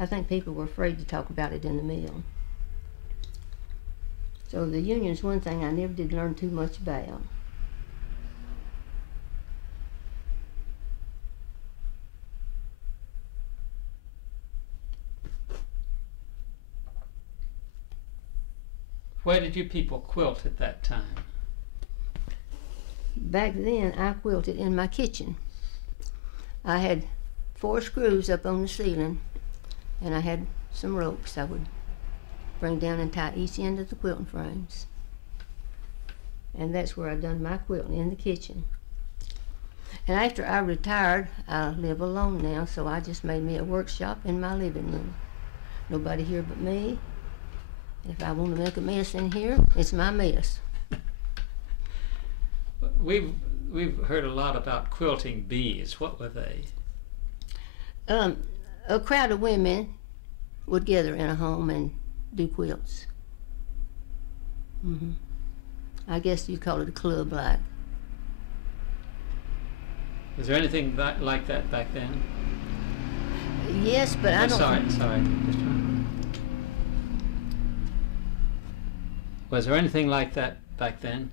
I think people were afraid to talk about it in the mill. So the Union's one thing I never did learn too much about. Where did you people quilt at that time? Back then, I quilted in my kitchen. I had 4 screws up on the ceiling, and I had some ropes I would bring down and tie each end of the quilting frames. And that's where I done my quilting, in the kitchen. And after I retired, I live alone now, so I just made me a workshop in my living room. Nobody here but me. If I want to make a mess in here, it's my mess. We've heard a lot about quilting bees. What were they? A crowd of women would gather in a home and do quilts. I guess you'd call it a club, like. Was there anything like that back then? Yes, but I don't. Sorry. Just trying. Was there anything like that back then?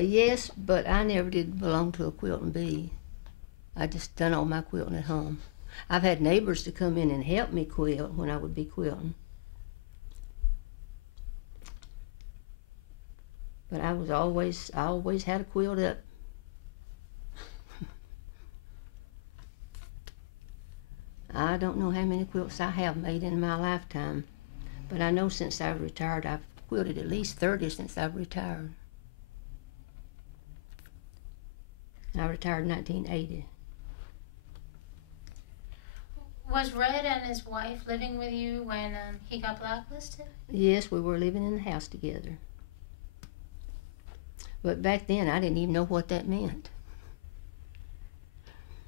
Yes, but I never did belong to a quilting bee. I just done all my quilting at home. I've had neighbors to come in and help me quilt when I would be quilting. But I always had a quilt up. I don't know how many quilts I have made in my lifetime, but I know since I've retired, I've quilted at least 30 since I've retired. I retired in 1980. Was Red and his wife living with you when he got blacklisted? Yes, we were living in the house together. But back then, I didn't even know what that meant.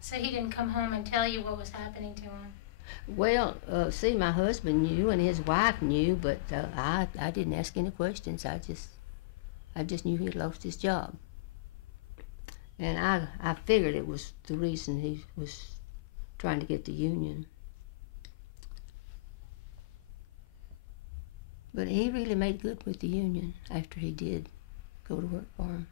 So he didn't come home and tell you what was happening to him? Well, see, my husband knew and his wife knew, but I didn't ask any questions. I just knew he'd lost his job. And I figured it was the reason he was trying to get the Union. But he really made good with the Union after he did go to work for him.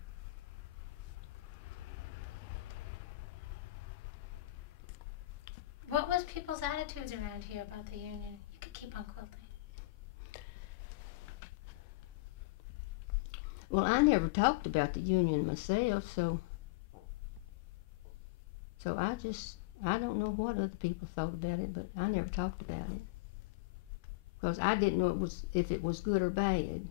What was people's attitudes around here about the Union? You could keep on quilting. Well, I never talked about the Union myself, so I don't know what other people thought about it, but I never talked about it. Because I didn't know if it was good or bad.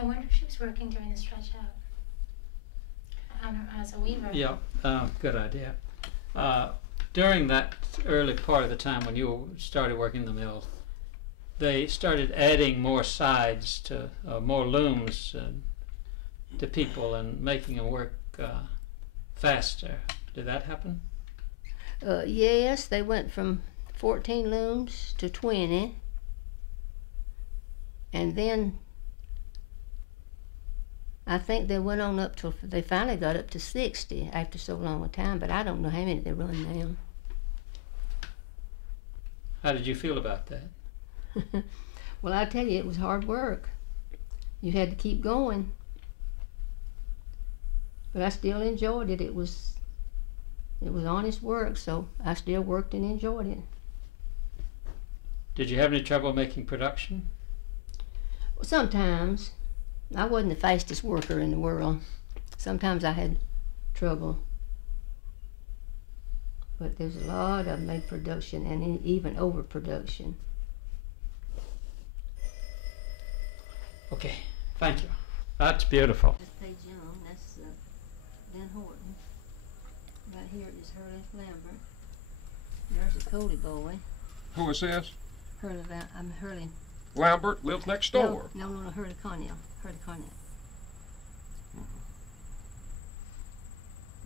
I wonder if she was working during the stretch out as a weaver. Yeah, good idea. During that early part of the time when you started working the mill, they started adding more sides to, more looms to people and making them work faster. Did that happen? Yes, they went from 14 looms to 20. And then I think they went on up till they finally got up to 60 after so long a time, but I don't know how many they run now. How did you feel about that? Well, I tell you, it was hard work. You had to keep going. But I still enjoyed it. It was honest work, so I still worked and enjoyed it. Did you have any trouble making production? Well, sometimes. I wasn't the fastest worker in the world. Sometimes I had trouble. But there's a lot of made production and even overproduction. Okay, thank you. That's beautiful. That's Page Young. That's Dan Horton. Right here is Hurley Lambert. There's a Coley boy. Who is this? Hurley. Lambert lives next door. No, Hurley Cornell. Hurley Cornell.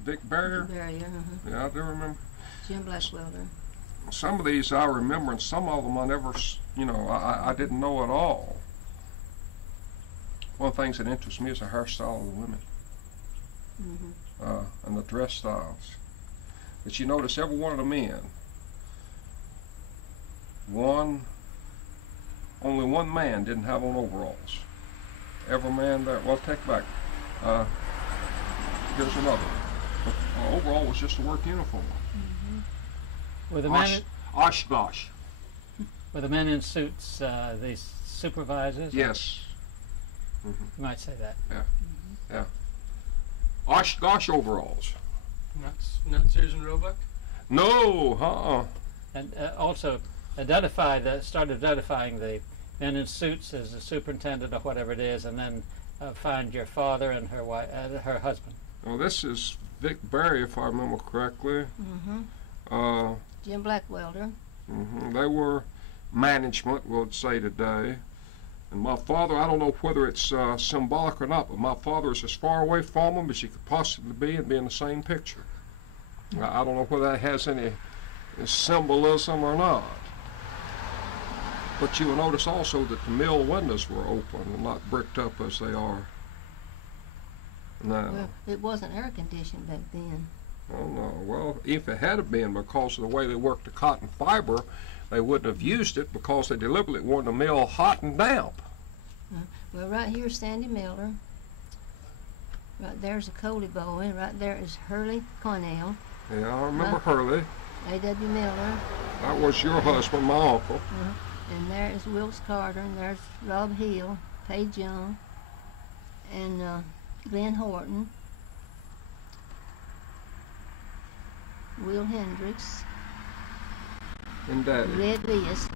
Vic Barrier? Barrier, Yeah, I do remember. Jim Blackwelder. Some of these I remember, and some of them I never, I didn't know at all. One of the things that interests me is the hairstyle of the women. And the dress styles. But you notice every one of the men, only one man didn't have on overalls. Every man there, well, take back. Here's another. Overall was just a work uniform. Were the men? Oshkosh. Were the men in suits these supervisors? Yes. You might say that. Yeah. Oshkosh overalls. Not Susan Roebuck? No, And also start identifying the men in suits as the superintendent or whatever it is, and then find your father and her wife, her husband. Well, this is Vic Barry, if I remember correctly. Jim Blackwelder. They were management, we'll say today. And my father, I don't know whether it's symbolic or not, but my father is as far away from them as you could possibly be and be in the same picture. I don't know whether that has any symbolism or not. But you will notice also that the mill windows were open and not bricked up as they are now. Well, it wasn't air conditioned back then. Oh no. Well, if it had been, because of the way they worked the cotton fiber, they wouldn't have used it because they deliberately wanted the mill hot and damp. Well, right here's Sandy Miller. Right there's a Coley boy. Right there is Hurley Cornell. Yeah, I remember Hurley. A.W. Miller. That was your husband, my uncle. And there is Wilkes Carter, and there's Rob Hill, Page Young, and Glenn Horton, Will Hendricks, And Daddy. Red Lisk.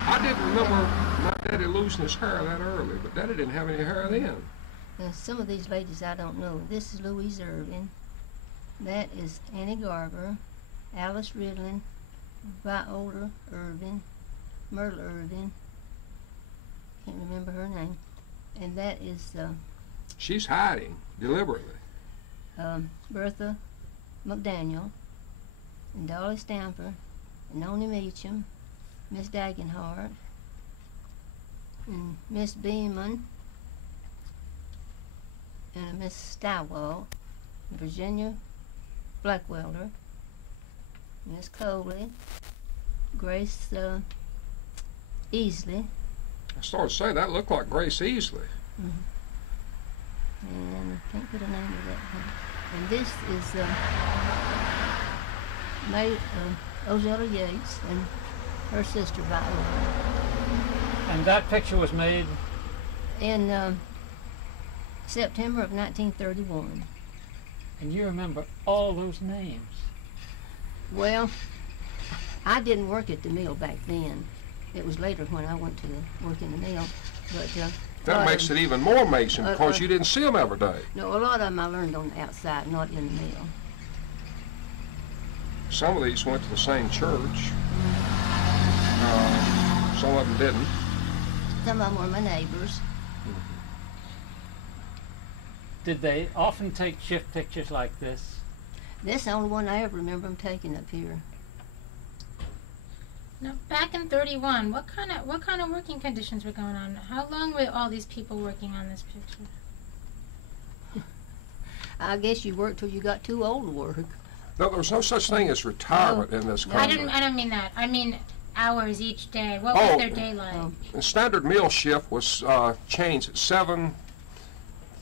I didn't remember my daddy losing his hair that early, but Daddy didn't have any hair then. Now, some of these ladies I don't know. This is Louise Irvin. That is Annie Garber, Alice Ridlin, Viola Irvin, Myrtle Irvin. Can't remember her name. And that is She's hiding deliberately. Bertha McDaniel, and Dolly Stamper, and Noni Meacham, Miss Dagenhart, and Miss Beeman, and Miss Stywall, Virginia Blackwelder, Miss Coley, Grace Easley. I started to say that looked like Grace Easley. And I can't put a name to that one. And this is Ozella Yates and her sister Viola. And that picture was made In September of 1931. and you remember all those names. Well, I didn't work at the mill back then. It was later when I went to work in the mill. But That makes it even more amazing because you didn't see them every day. No, a lot of them I learned on the outside, not in the mill. Some of these went to the same church. Some of them didn't. Some of them were my neighbors. Did they often take shift pictures like this? This is the only one I ever remember them taking up here. Now, back in '31, what kind of working conditions were going on? How long were all these people working on this picture? I guess you worked till you got too old to work. No, there was no such thing as retirement in this country. I don't mean that. I mean hours each day. What was their day like? The standard meal shift was changed at 7,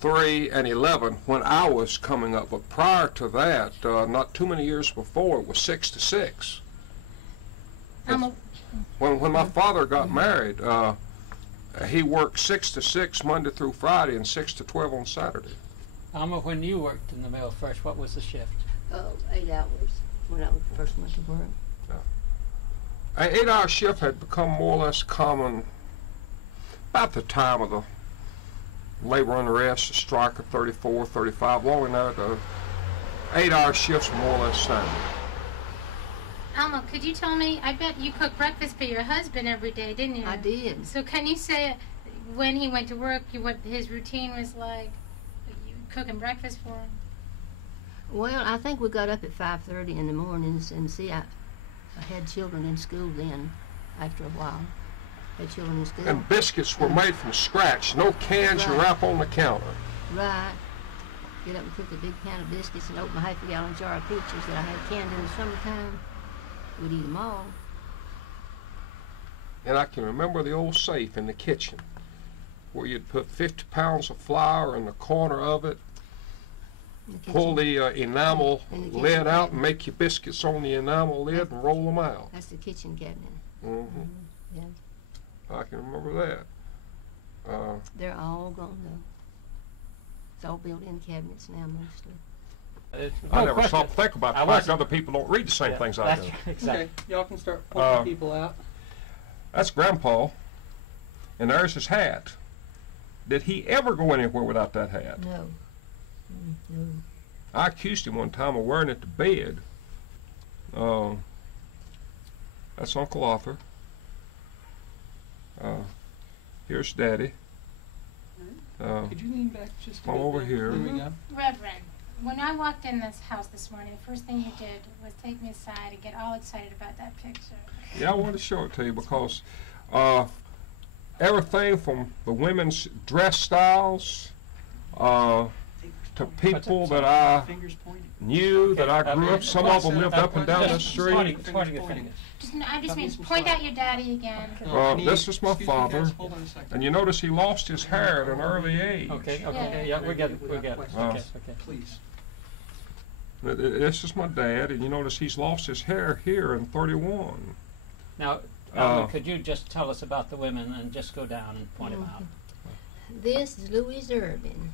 3, and 11 when I was coming up. But prior to that, not too many years before, it was 6 to 6. When my father got married, he worked 6 to 6 Monday through Friday and 6 to 12 on Saturday. Alma, when you worked in the mill first, what was the shift? 8 hours when I first went to work. An 8-hour shift had become more or less common about the time of the labor unrest, the strike of 34, 35. Long enough, the 8-hour shifts were more or less standard. Alma, could you tell me, I bet you cooked breakfast for your husband every day, didn't you? I did. So can you say when he went to work, what his routine was like, you cooking breakfast for him? Well, I think we got up at 5:30 in the mornings, and see, I had children in school then, after a while. Had children in school. And biscuits were made from scratch, no cans you wrap on the counter. Right. Get up and cook a big pan of biscuits and open a half-a-gallon jar of peaches that I had canned in the summertime. We'd eat them all. And I can remember the old safe in the kitchen where you'd put 50 pounds of flour in the corner of it, pull the enamel lid out and make your biscuits on the enamel lid and roll them out. That's the kitchen cabinet. Mm-hmm. Yeah. I can remember that. They're all gone though. It's all built-in cabinets now mostly. I never stop to think about the fact other people don't read the same things I do. Exactly. Okay, y'all can start pointing people out. That's Grandpa, and there's his hat. Did he ever go anywhere without that hat? No. No. I accused him one time of wearing it to bed. That's Uncle Arthur. Here's Daddy. Could you lean back just a come bit over there? here. There we go. Reverend, when I walked in this house this morning, the first thing you did was take me aside and get all excited about that picture. Yeah, I wanted to show it to you because everything from the women's dress styles to people that I knew, that I grew up, some of them lived up and down the street. I just mean point out your daddy again. This is my father, and you notice he lost his hair at an early age. Okay, yeah, we get it. Okay. Please. This is my dad, and you notice he's lost his hair here in 31. Now, Alma, could you just tell us about the women and just go down and point them out? This is Louise Irvin.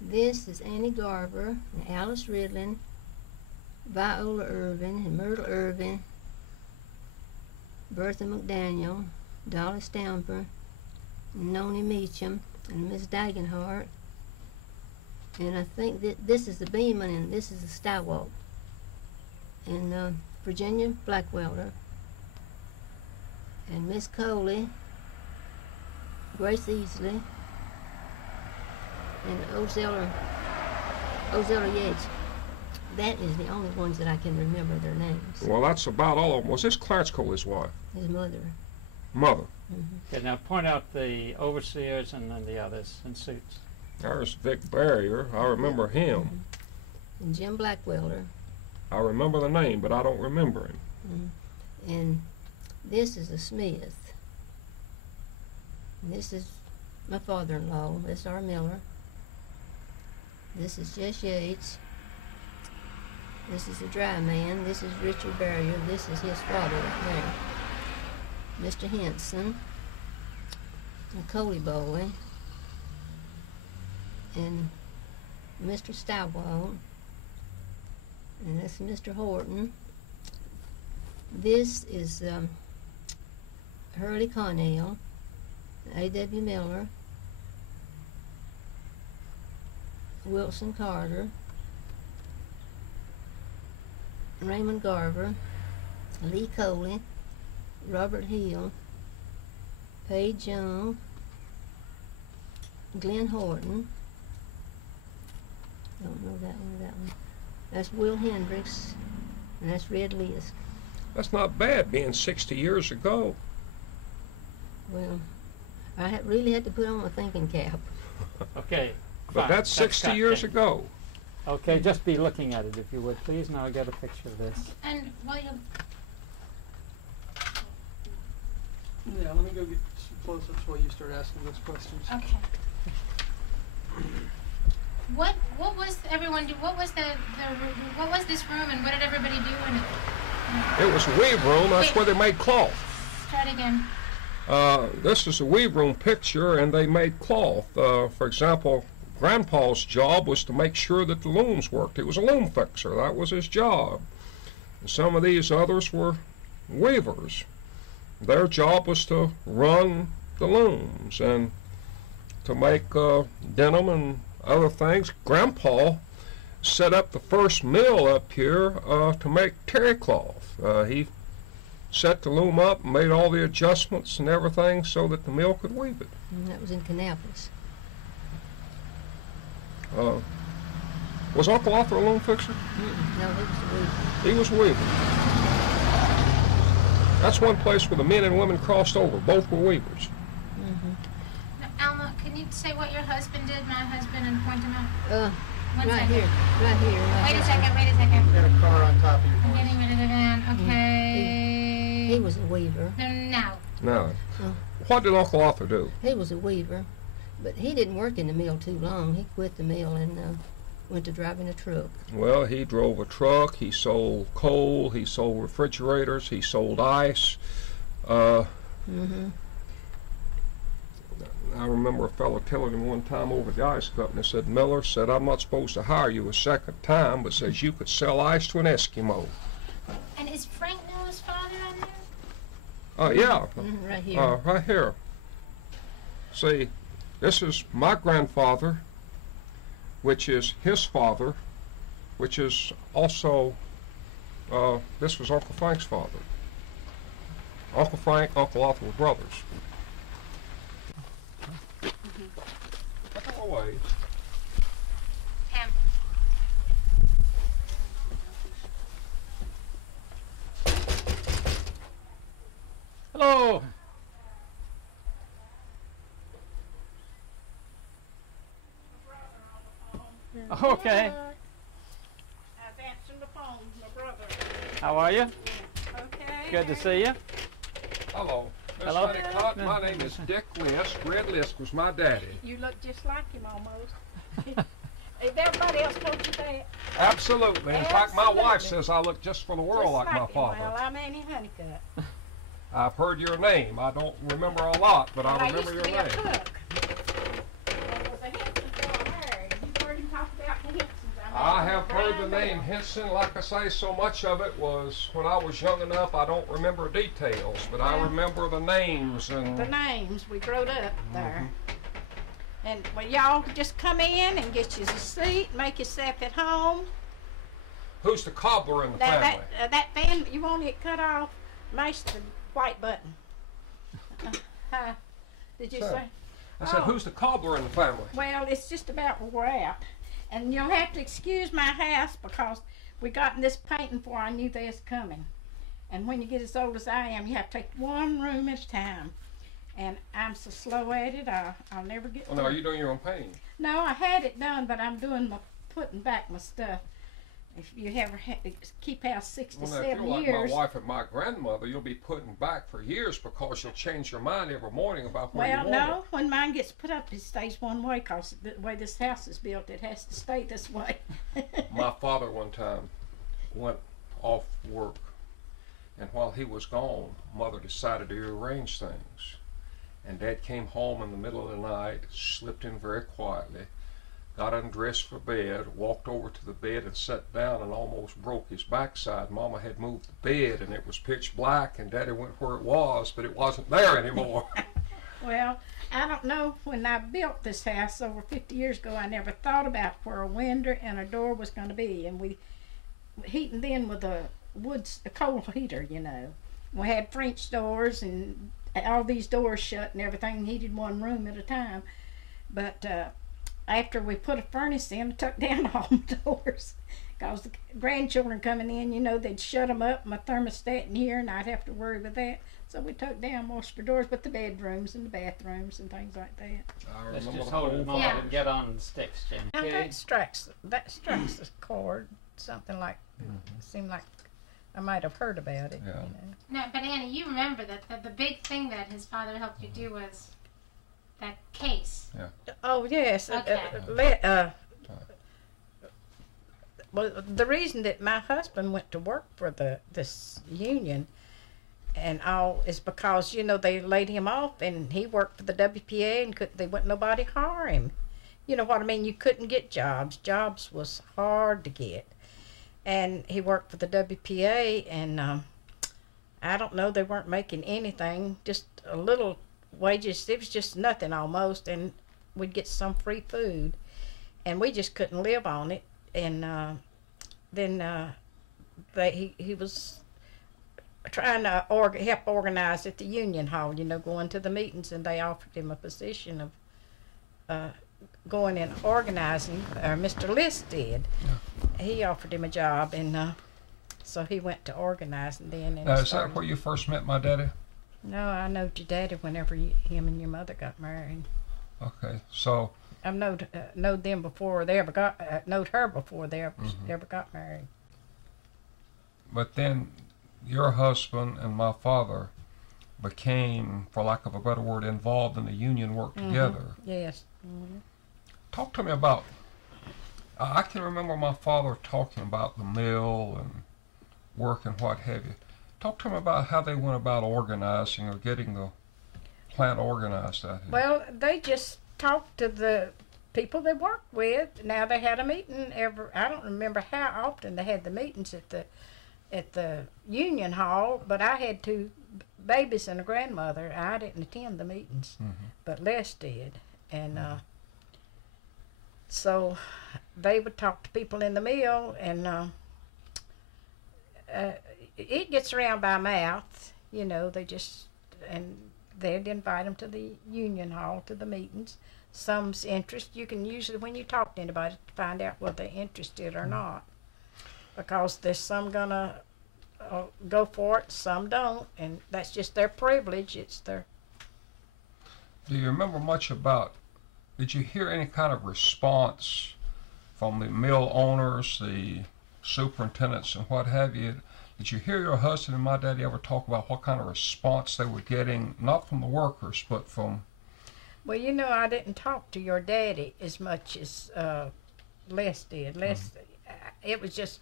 This is Annie Garber and Alice Ridlin, Viola Irvin and Myrtle Irvin, Bertha McDaniel, Dolly Stamper, Noni Meacham, and Miss Dagenhart. And I think that this is the Beeman and this is the Stywalk. And Virginia Blackwelder, and Miss Coley, Grace Easley, and Ozella Yates. That is the only ones that I can remember their names. Well, that's about all of them. Was this Clarence Coley's wife? His mother. Mother. Mm-hmm. Okay, now point out the overseers and then the others in suits. There's Vic Barrier. I remember him. Mm-hmm. And Jim Blackwelder. I remember the name, but I don't remember him. Mm-hmm. And this is a Smith. And this is my father-in-law. This is our Miller. This is Jess Yates. This is the dry man. This is Richard Barrier. This is his father right there. Mr. Henson. And Coley Bowley. And Mr. Stywall. And this is Mr. Horton. This is Hurley Connell. A.W. Miller, Wilson Carter, Raymond Garver, Lee Coley, Robert Hill, Page Young, Glenn Horton. Don't know that one or that one. That's Will Hendricks, and that's Red Lisk. That's not bad, being 60 years ago. Well, I really had to put on a thinking cap. Okay. But fine. that's 60 cut. years ago. Okay, just be looking at it if you would, please. Now I'll get a picture of this. And William, Yeah, let me go get some close-ups while you start asking those questions. okay. What was everyone do? What was what was this room and what did everybody do in it? It was a weave room. That's Wait. where they made cloth. Try it again. This is a weave room picture, and they made cloth. For example, Grandpa's job was to make sure that the looms worked. He was a loom fixer. That was his job. And some of these others were weavers. Their job was to run the looms and to make denim and other things. Grandpa set up the first mill up here to make terry cloth. He set the loom up and made all the adjustments and everything so that the mill could weave it. And that was in Kannapolis. Was Uncle Arthur a loom fixer? No, he was the weaver. He was a weaver. That's one place where the men and women crossed over. Both were weavers. Now, Alma, can you say what your husband did, my husband, and point him out? One Right second. here, right here. Wait a second. Wait a second. You got a car on top of your I'm horse. getting rid of the van. Okay. He was a weaver. No, now. Now, Oh. what did Uncle Arthur do? He was a weaver, but he didn't work in the mill too long. He quit the mill and went to driving a truck. Well, he drove a truck, he sold coal, he sold refrigerators, he sold ice. I remember a fellow telling him one time over at the ice company, said, Miller said, I'm not supposed to hire you a second time, but says you could sell ice to an Eskimo. And is Frank Noah's father on there? Yeah, Right here. right here. See, this is my grandfather, which is his father, which is also, this was Uncle Frank's father. Uncle Frank, Uncle Arthur were brothers. Go away. Him. Hello. Okay. I've answered the phone, my brother. How are you? Okay. Good to see you. Hello. Miss Hello. Honeycutt, my name is Dick Lisk. Red Lisk was my daddy. You look just like him almost. If everybody else told you that, Absolutely. In fact, my wife Absolutely. says I look just for the world just like my him. father. Well, I'm Annie Honeycutt. I've heard your name. I don't remember a lot, but And I I used remember to your be a name. cook. And was a Henson before I married. You've heard him talk about the Hensons. I have heard the name Henson. Like I say, so much of it was when I was young enough, I don't remember details, but I Well, remember the names. And The names, we growed up there. And well, y'all just come in and get you a seat, make yourself at home. who's the cobbler in the Now family? that fan, you want it cut off, mash the white button. Did you Sir. say? I said, Oh. who's the cobbler in the family? Well, it's just about where we're at. And you'll have to excuse my house because we got in this painting before I knew they was coming. And when you get as old as I am, you have to take one room at a time. And I'm so slow at it, I'll never get Oh, through. no, are you doing your own painting? No, I had it done, but I'm doing putting back my stuff. If you ever keep house 6 to Well, now, if 7 you're like years. my wife and my grandmother, you'll be putting back for years because you'll change your mind every morning about where Well, you want no, when mine gets put up, it stays one way because the way this house is built, it has to stay this way. it. My father one time went off work, and while he was gone, Mother decided to rearrange things. And Dad came home in the middle of the night, slipped in very quietly, got undressed for bed, walked over to the bed and sat down and almost broke his backside. Mama had moved the bed and it was pitch black, and Daddy went where it was, but it wasn't there anymore. Well, I don't know. When I built this house over 50 years ago, I never thought about where a window and a door was going to be. And we heating then with a coal heater, you know. We had French doors and all these doors shut and everything, heated one room at a time. But after we put a furnace in, I took down all the doors. Because the grandchildren coming in, you know, they'd shut them up, my thermostat in here, and I'd have to worry with that. So we took down most of the doors, but the bedrooms and the bathrooms and things like that. Let's just hold it a moment and get on the sticks, Jenny. Now that strikes the chord, something like, seemed like I might have heard about it. Yeah. You know. No, but Annie, you remember that the big thing that his father helped you do was that case. Yeah. Oh yes. Okay. Well, the reason that my husband went to work for this union and all is because, you know, they laid him off and he worked for the WPA and they wouldn't nobody hire him. You know what I mean? You couldn't get jobs. Jobs was hard to get. And he worked for the WPA and I don't know, they weren't making anything, just a little wages. It was just nothing almost, and we'd get some free food and we just couldn't live on it. And then he was trying to help organize at the Union Hall, you know, going to the meetings, and they offered him a position of going and organizing. Mr. Lisk did. Yeah. He offered him a job, and so he went to organizing then. And is that where you first met my daddy? No, I knowed your daddy whenever him and your mother got married. Okay, so I've knowed them before they ever got knowed her before they ever got married. But then your husband and my father became, for lack of a better word, involved in the union work together. Yes. Talk to me about, I can remember my father talking about the mill and work and what have you. Talk to me about how they went about organizing or getting the plant organized out here. Well, they just talked to the people they worked with. Now they had a meeting I don't remember how often they had the meetings at the Union Hall, but I had two babies and a grandmother. I didn't attend the meetings, but Les did. And so they would talk to people in the mill, and it gets around by mouth, you know. They'd invite them to the Union Hall, to the meetings. Some's interest, you can usually, when you talk to anybody, find out whether they're interested or not. Because there's some gonna go for it, some don't, and that's just their privilege. It's their. Do you remember much about, did you hear any kind of response from the mill owners, the superintendents and what have you? Did you hear your husband and my daddy ever talk about what kind of response they were getting, not from the workers, but from... Well, you know, I didn't talk to your daddy as much as Les did. It was just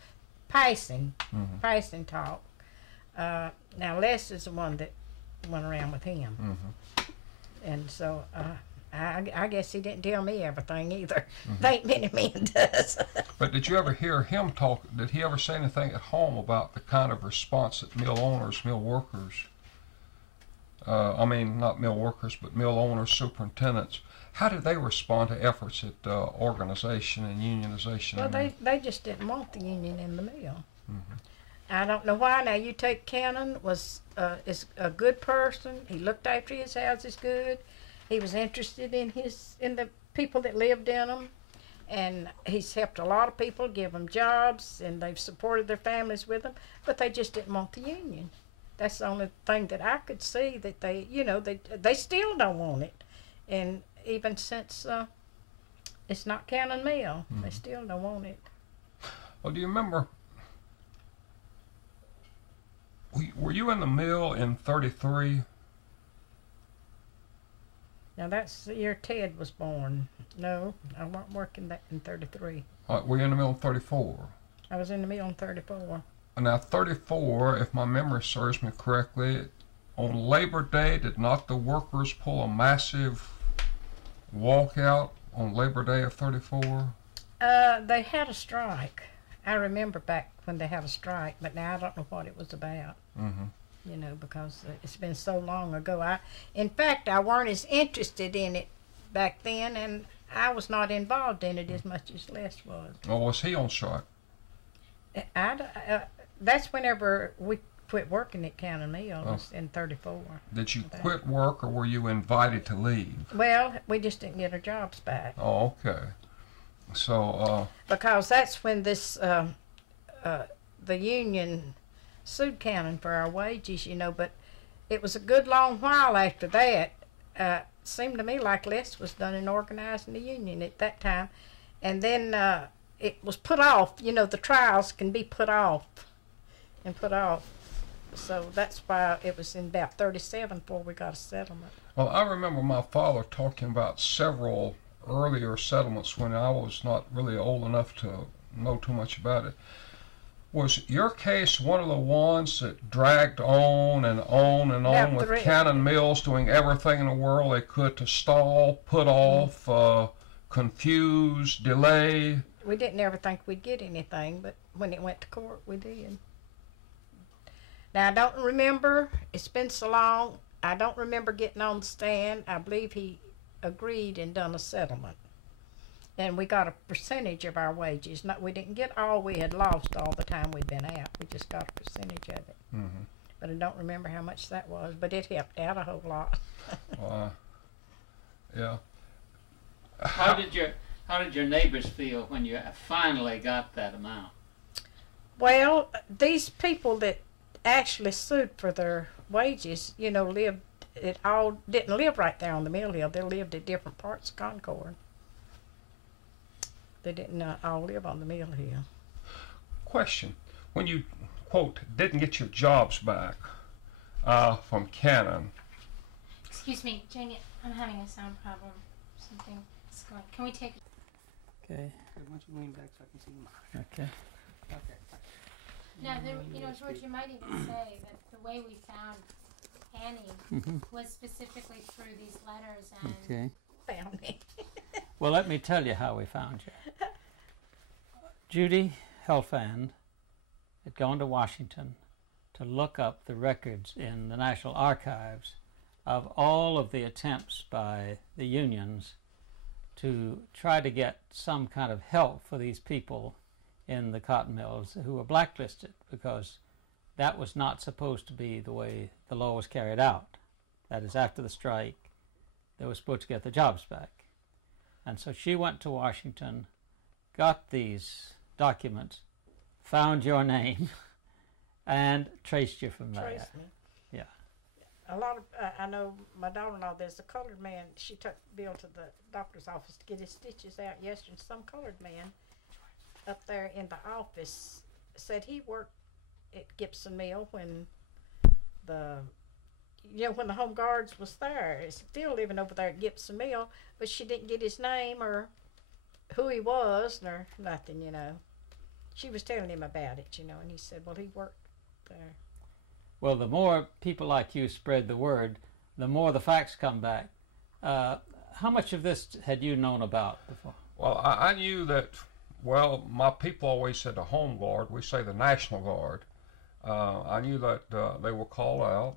passing talk. Now, Les is the one that went around with him. And so I guess he didn't tell me everything either. There ain't many men does. But did you ever hear him talk, did he ever say anything at home about the kind of response that mill owners, mill workers, I mean, not mill workers, but mill owners, superintendents, how did they respond to efforts at organization and unionization? Well, they just didn't want the union in the mill. I don't know why. Now, you take Cannon is a good person. He looked after his houses good. He was interested in the people that lived in them, and he's helped a lot of people, give them jobs, and they've supported their families with them. But they just didn't want the union. That's the only thing that I could see, that they, you know, they still don't want it, and even since it's not Cannon Mill, they still don't want it. Well, do you remember? Were you in the mill in '33? Now that's the year Ted was born. No, I wasn't working that in '33. Were you in the mill in '34? I was in the mill in '34. Now, '34, if my memory serves me correctly, on Labor Day, did not the workers pull a massive walkout on Labor Day of '34? They had a strike. I remember back when they had a strike, but now I don't know what it was about. you know, because it's been so long ago. In fact, I weren't as interested in it back then, and I was not involved in it as much as Les was. Or was he on strike? That's whenever we quit working at Cannon Mills in '34. Did you quit work, or were you invited to leave? Well, we just didn't get our jobs back. Oh, okay. So, because that's when this, the union sued Cannon for our wages, you know, but it was a good long while after that. Seemed to me like Les was done in organizing the union at that time. And then it was put off. You know, the trials can be put off and put off. So that's why it was in about 37 before we got a settlement. Well, I remember my father talking about several earlier settlements when I was not really old enough to know too much about it. Was your case one of the ones that dragged on and on and on with Cannon Mills doing everything in the world they could to stall, put off, confuse, delay? We didn't ever think we'd get anything, but when it went to court, we did. Now, I don't remember, it's been so long, I don't remember getting on the stand. I believe he agreed and done a settlement. And we got a percentage of our wages. We didn't get all we had lost all the time we'd been out. We just got a percentage of it. Mm-hmm. But I don't remember how much that was. But it helped out a whole lot. Yeah. How did your neighbors feel when you finally got that amount? Well, these people that actually sued for their wages, you know, didn't live right there on the Mill Hill. They lived at different parts of Concord. They didn't all live on the Mill Hill. Question. When you, quote, didn't get your jobs back from Cannon. Excuse me, Jamie, I'm having a sound problem. Something is going. Can we take... Okay. Why don't you lean back so I can see you? Okay. Okay. Now, you know, George, you might even say that the way we found Annie was specifically through these letters and... Okay. Found me. Well, let me tell you how we found you. Judy Helfand had gone to Washington to look up the records in the National Archives of all of the attempts by the unions to try to get some kind of help for these people in the cotton mills who were blacklisted, because that was not supposed to be the way the law was carried out. That is, after the strike, they were supposed to get their jobs back. And so she went to Washington, got these documents, found your name, and traced you from there. Traced me. Yeah. A lot of, I know my daughter-in-law, there's a colored man, she took Bill to the doctor's office to get his stitches out yesterday. Some colored man up there in the office said he worked at Gibson Mill when when the Home Guards was there. He's still living over there at Gibson Mill, but she didn't get his name or who he was or nothing, you know. She was telling him about it, you know, and he said, well, he worked there. Well, the more people like you spread the word, the more the facts come back. How much of this had you known about before? Well, I knew that, well, my people always said the Home Guard. We say the National Guard. I knew that they were called out.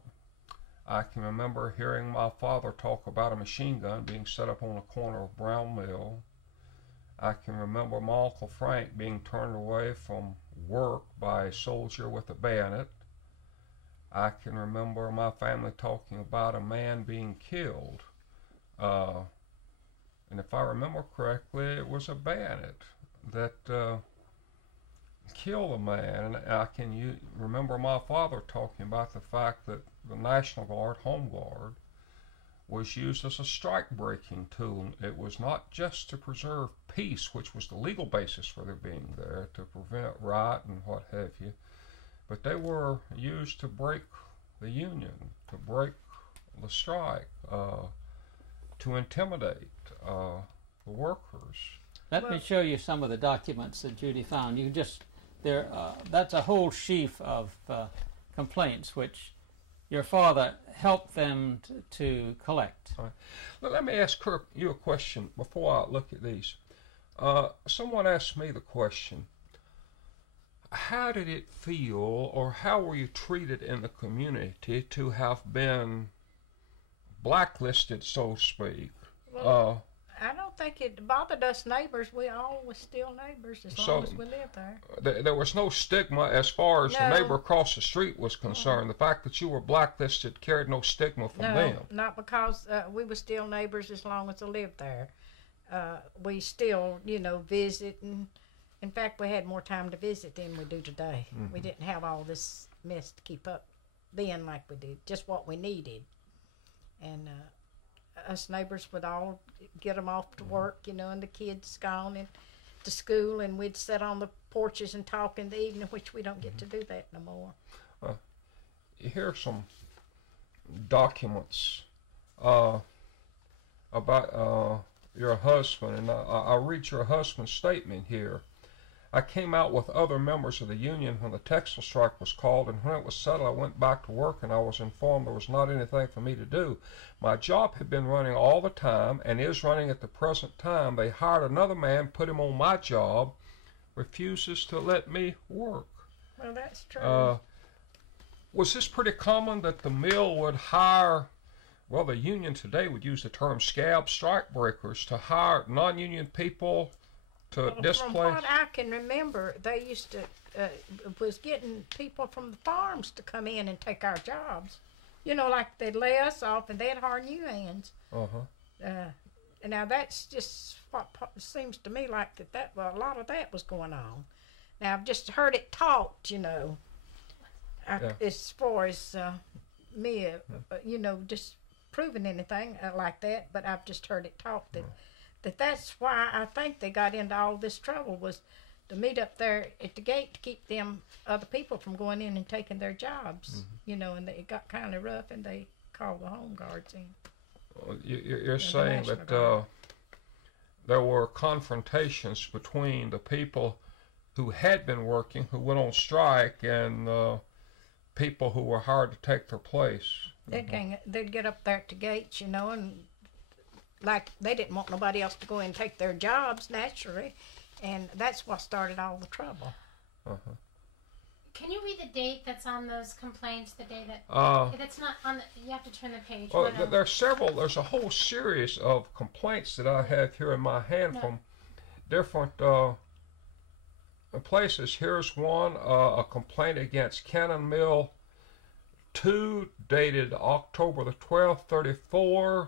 I can remember hearing my father talk about a machine gun being set up on the corner of Brown Mill. I can remember my Uncle Frank being turned away from work by a soldier with a bayonet. I can remember my family talking about a man being killed. And if I remember correctly, it was a bayonet that killed a man. And I can remember my father talking about the fact that the National Guard, Home Guard, was used as a strike-breaking tool. It was not just to preserve peace, which was the legal basis for their being there, to prevent riot and what have you, but they were used to break the union, to break the strike, to intimidate the workers. Let me show you some of the documents that Judy found. You just that's a whole sheaf of complaints which your father helped them to collect. All right. Now, let me ask you a question before I look at these. Someone asked me the question, how did it feel, or how were you treated in the community to have been blacklisted, so to speak? Well, I don't think it bothered us neighbors. We all were still neighbors as long as we lived there. There was no stigma as far as the No. neighbor across the street was concerned. The fact that you were blacklisted carried no stigma from them. No, not because we were still neighbors as long as I lived there. We still, visit, and in fact, we had more time to visit than we do today. We didn't have all this mess to keep up then like we did, just what we needed. And us neighbors would all get them off to work, and the kids gone and to school, and we'd sit on the porches and talk in the evening, which we don't get to do that no more. Here's some documents about your husband, and I'll read your husband's statement here. I came out with other members of the union when the textile strike was called, and when it was settled, I went back to work, and I was informed there was not anything for me to do. My job had been running all the time and is running at the present time. They hired another man, put him on my job, refuses to let me work. Well, that's true. Was this pretty common that the mill would hire, well, the union today would use the term scab strike breakers, to hire non-union people to displace? From what I can remember, they used to was getting people from the farms to come in and take our jobs. Like they'd lay us off and they'd hire new hands. Now that's just what seems to me like that a lot of that was going on. Now I've just heard it talked, as far as me, just proving anything like that. But I've just heard it talked that's why I think they got into all this trouble, was to meet up there at the gate to keep them other people from going in and taking their jobs, and it got kind of rough, and they called the home guards in. Well, you're saying that there were confrontations between the people who had been working, who went on strike, and people who were hired to take their place. They'd get up there at the gates, and like they didn't want nobody else to go in and take their jobs, naturally, and that's what started all the trouble. Can you read the date that's on those complaints? The day that that's not on the. You have to turn the page. Well, there's several. There's a whole series of complaints that I have here in my hand from different places. Here's one: a complaint against Cannon Mill 2, dated October the 12th, 34.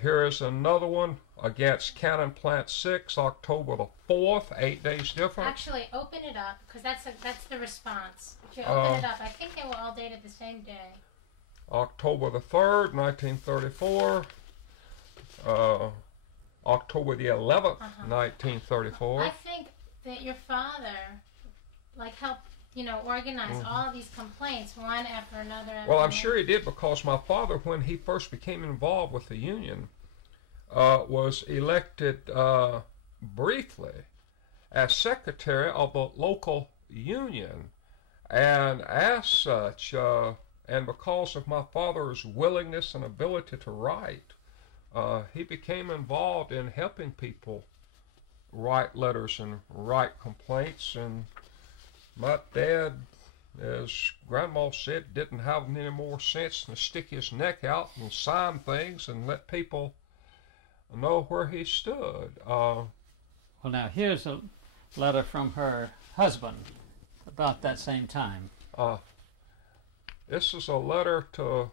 Here's another one against Cannon Plant 6, October the 4th, 8 days difference. Actually, open it up, because that's the response. If you open it up, I think they were all dated the same day. October the 3rd, 1934. October the 11th, 1934. I think that your father, helped, organize all of these complaints, one after another. Well, I'm sure he did, because my father, when he first became involved with the union, was elected briefly as secretary of the local union. And as such, and because of my father's willingness and ability to write, he became involved in helping people write letters and write complaints. And my dad, as Grandma said, didn't have any more sense than to stick his neck out and sign things and let people know where he stood. Well, now here's a letter from her husband about that same time. This is a letter to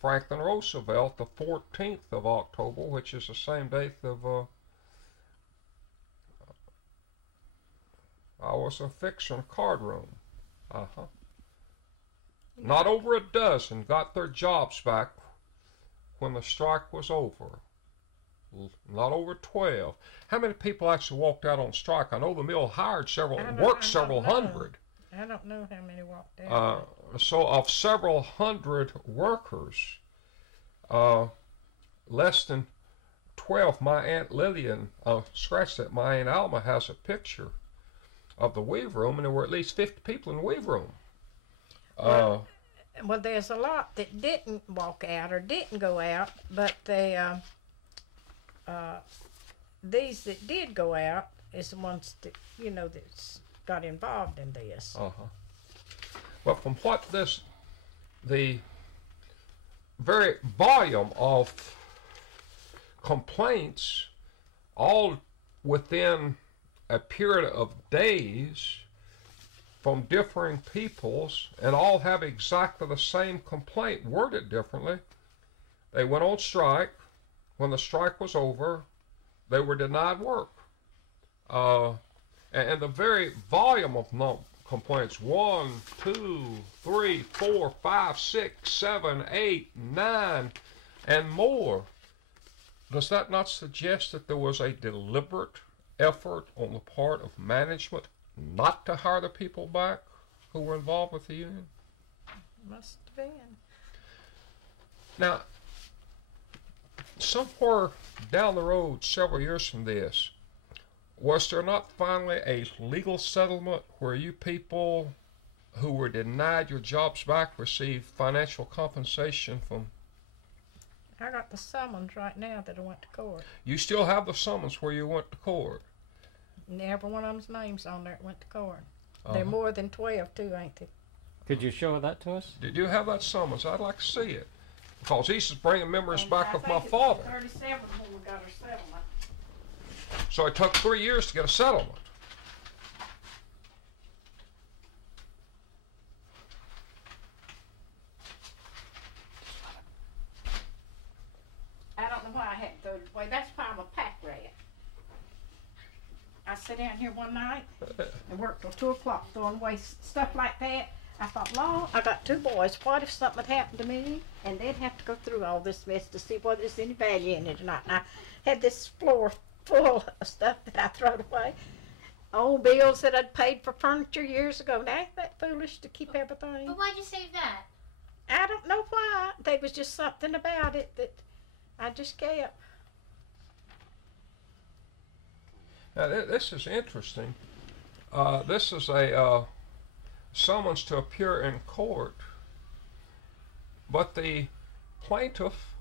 Franklin Roosevelt, the 14th of October, which is the same date of I was a fixer in a card room. Not over a dozen got their jobs back when the strike was over. Not over 12. How many people actually walked out on strike? I know the mill hired several, worked several hundred. I don't know how many walked out. So of several hundred workers, less than 12. My Aunt Lillian, scratch that, my Aunt Alma has a picture of the weave room, and there were at least 50 people in the weave room. Well, there's a lot that didn't walk out or didn't go out, but they, these that did go out is the ones that, that's got involved in this. But from what the very volume of complaints, all within a period of days from differing peoples, and all have exactly the same complaint, worded differently. They went on strike. When the strike was over, they were denied work. And the very volume of complaints, 1, 2, 3, 4, 5, 6, 7, 8, 9, and more. Does that not suggest that there was a deliberate effort on the part of management not to hire the people back who were involved with the union? Must have been. Now, somewhere down the road, several years from this, was there not finally a legal settlement where you people who were denied your jobs back received financial compensation from? I got the summons right now that I went to court. You still have the summons where you went to court? And every one of them's names on there that went to court. They're more than 12 too, ain't they? Could you show that to us? Did you have that summons? I'd like to see it. Because this is bringing memories back of my think father. it was 37 when we got our settlement. So it took 3 years to get a settlement. I don't know why I had to throw it away. That's why I'm a pack rat. I sat down here one night and worked till 2 o'clock throwing away stuff like that. I thought, Lord, I got 2 boys. What if something had happened to me? And they'd have to go through all this mess to see whether there's any value in it or not. And I had this floor full of stuff that I thrown away. Old bills that I'd paid for furniture years ago. Now, ain't that foolish to keep everything? But why'd you save that? I don't know why. There was just something about it that I just kept. Now, this is interesting. This is a summons to appear in court, but the plaintiff,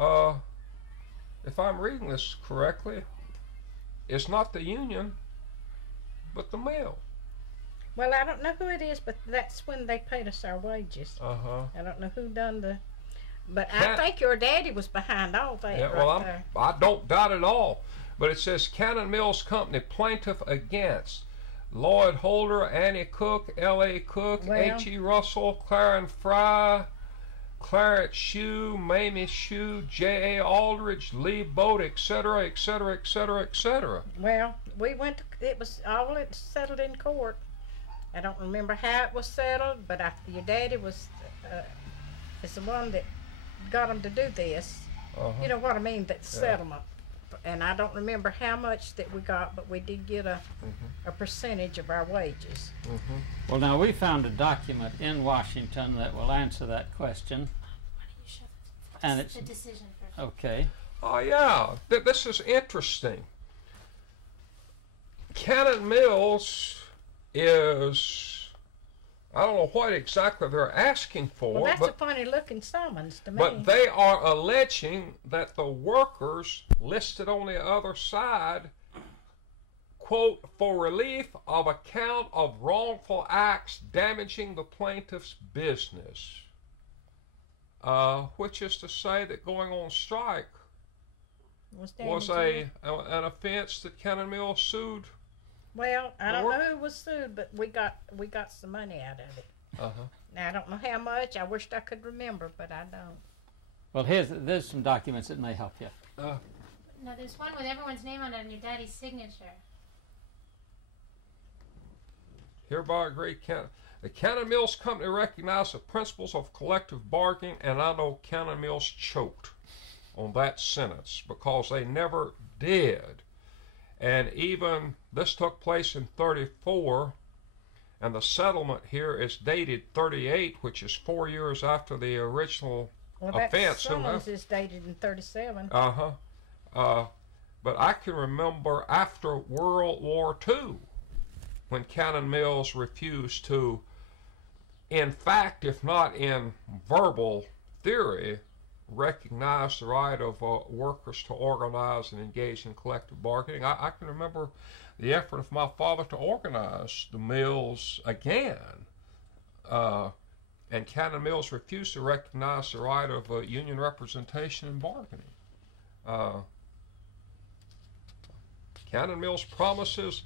if I'm reading this correctly, is not the union, but the mill. Well, I don't know who it is, but that's when they paid us our wages. I don't know who done the... But I think your daddy was behind all that there. I don't doubt it all. But it says Cannon Mills Company plaintiff against Lloyd Holder, Annie Cook, L.A. Cook, H.E. Russell, Clarence Fry, Clarence Shue, Mamie Shue, J.A. Aldridge, Lee Boat, etc., etc., etc., etc. Well, we went to, it was all settled in court. I don't remember how it was settled, but your daddy was is the one that got them to do this. You know what I mean, that settlement. And I don't remember how much that we got, but we did get a percentage of our wages. Well, now we found a document in Washington that will answer that question. Why don't you show And it's the decision first? okay. Oh yeah, this is interesting. Cannon Mills is, I don't know what exactly they're asking for. Well, that's a funny looking summons to me. But they are alleging that the workers listed on the other side, quote, for relief of account of wrongful acts damaging the plaintiff's business. Which is to say that going on strike was an offense that Cannon Mills sued. Well, I don't know who was sued, but we got some money out of it. Now I don't know how much. I wished I could remember, but I don't. Well, there's some documents that may help you. No, there's one with everyone's name on it and your daddy's signature. Hereby agree, the Cannon Mills Company recognizes the principles of collective bargaining, and I know Cannon Mills choked on that sentence because they never did. And even this took place in 34, and the settlement here is dated 38, which is 4 years after the original offense. That summons is dated in 37. But I can remember after World War II, when Cannon Mills refused to, in fact, if not in verbal theory, recognized the right of workers to organize and engage in collective bargaining. I can remember the effort of my father to organize the mills again. And Cannon Mills refused to recognize the right of union representation and bargaining. Cannon Mills promises,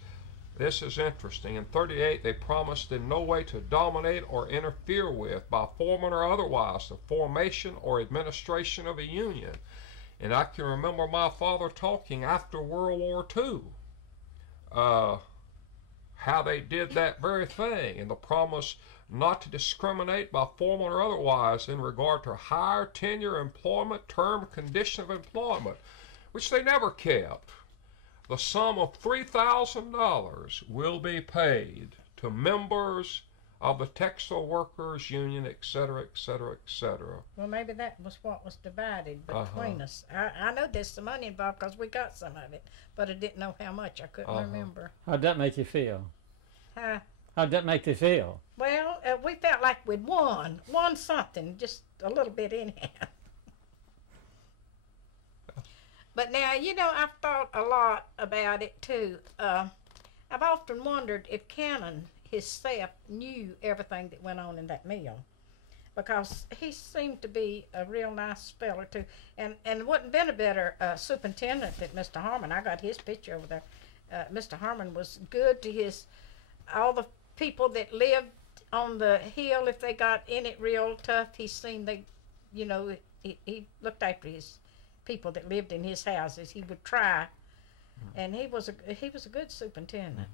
this is interesting, in 1938 they promised in no way to dominate or interfere with, by foreman or otherwise, the formation or administration of a union. And I can remember my father talking after World War II, how they did that very thing, and the promise not to discriminate by foreman or otherwise in regard to hire, tenure, employment, term, condition of employment, which they never kept. The sum of $3,000 will be paid to members of the Textile Workers Union, etc., etc., etc. Well, maybe that was what was divided between us. I know there's some money involved because we got some of it, but I didn't know how much. I couldn't remember. How'd that make you feel? How'd that make you feel? Well, we felt like we'd won something, just a little bit anyhow. But now, you know, I've thought a lot about it too. I've often wondered if Cannon himself knew everything that went on in that mill, because he seemed to be a real nice fella too, and wouldn't been a better superintendent than Mr. Harmon. I got his picture over there. Mr. Harmon was good to all the people that lived on the hill. If they got in it real tough, he looked after his people that lived in his houses. He would try, and he was a good superintendent.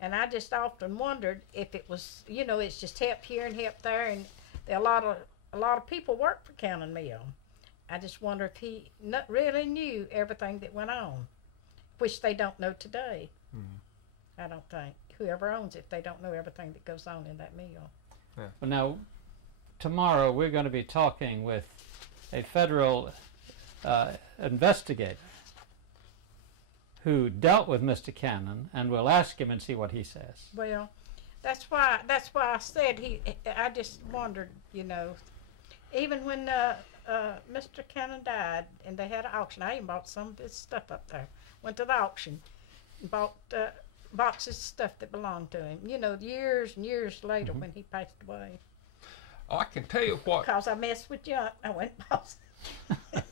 And I just often wondered if it was, it's just help here and help there, and a lot of people work for Cannon Mill. I just wonder if he really knew everything that went on, which they don't know today. I don't think whoever owns it, they don't know everything that goes on in that mill. Well, now, tomorrow we're going to be talking with a federal investigator who dealt with Mr. Cannon, and we'll ask him and see what he says. Well, that's why I said I just wondered, even when Mr. Cannon died and they had an auction, I even bought some of his stuff up there. Went to the auction and bought boxes of stuff that belonged to him. Years and years later when he passed away. I can tell you what. Because I messed with junk, I went and bought some.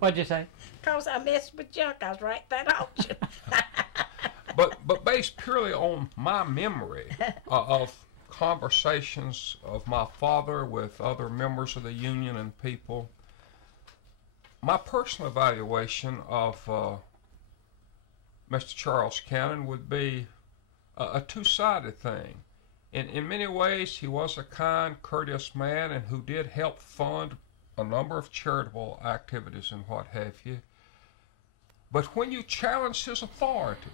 What'd you say? Because I messed with junk, I was right at that auction. but based purely on my memory of conversations of my father with other members of the union and people, my personal evaluation of Mr. Charles Cannon would be a two-sided thing. In many ways, he was a kind, courteous man, and who did help fund a number of charitable activities and what have you. But when you challenged his authority,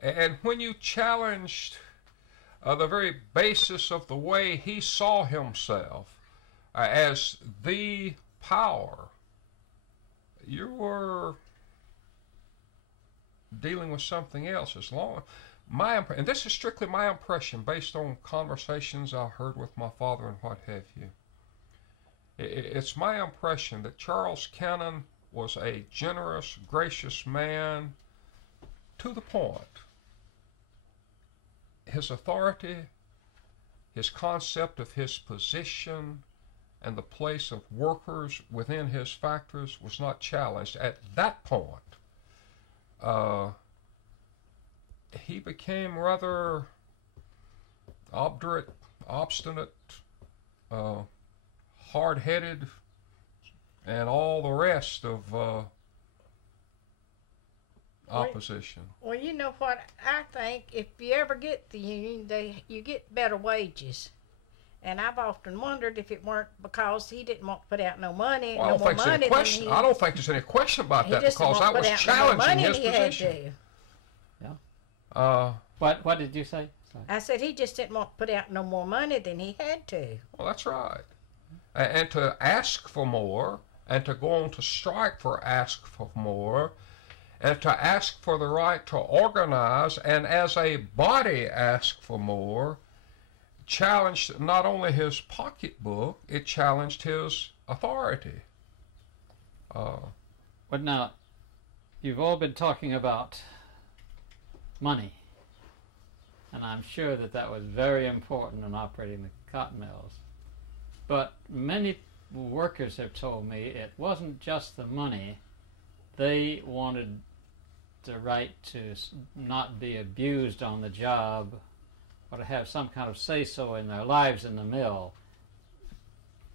and when you challenged the very basis of the way he saw himself as the power, you were dealing with something else. And this is strictly my impression based on conversations I heard with my father and what have you. It's my impression that Charles Cannon was a generous, gracious man to the point. His authority, his concept of his position, and the place of workers within his factories was not challenged. At that point, he became rather obdurate, obstinate, hard-headed, and all the rest of opposition. Well, you know what? I think if you ever get the union, you get better wages. And I've often wondered if it weren't because he didn't want to put out no money. Well, I don't think there's any question about that, because I was challenging his position. What did you say? Sorry. I said he just didn't want to put out no more money than he had to. Well, that's right. And to ask for more, and to go on to strike for ask for more, and to ask for the right to organize, and as a body ask for more, challenged not only his pocketbook, it challenged his authority. But now, you've all been talking about money, and I'm sure that that was very important in operating the cotton mills. But many workers have told me it wasn't just the money. They wanted the right to not be abused on the job, or to have some kind of say-so in their lives in the mill.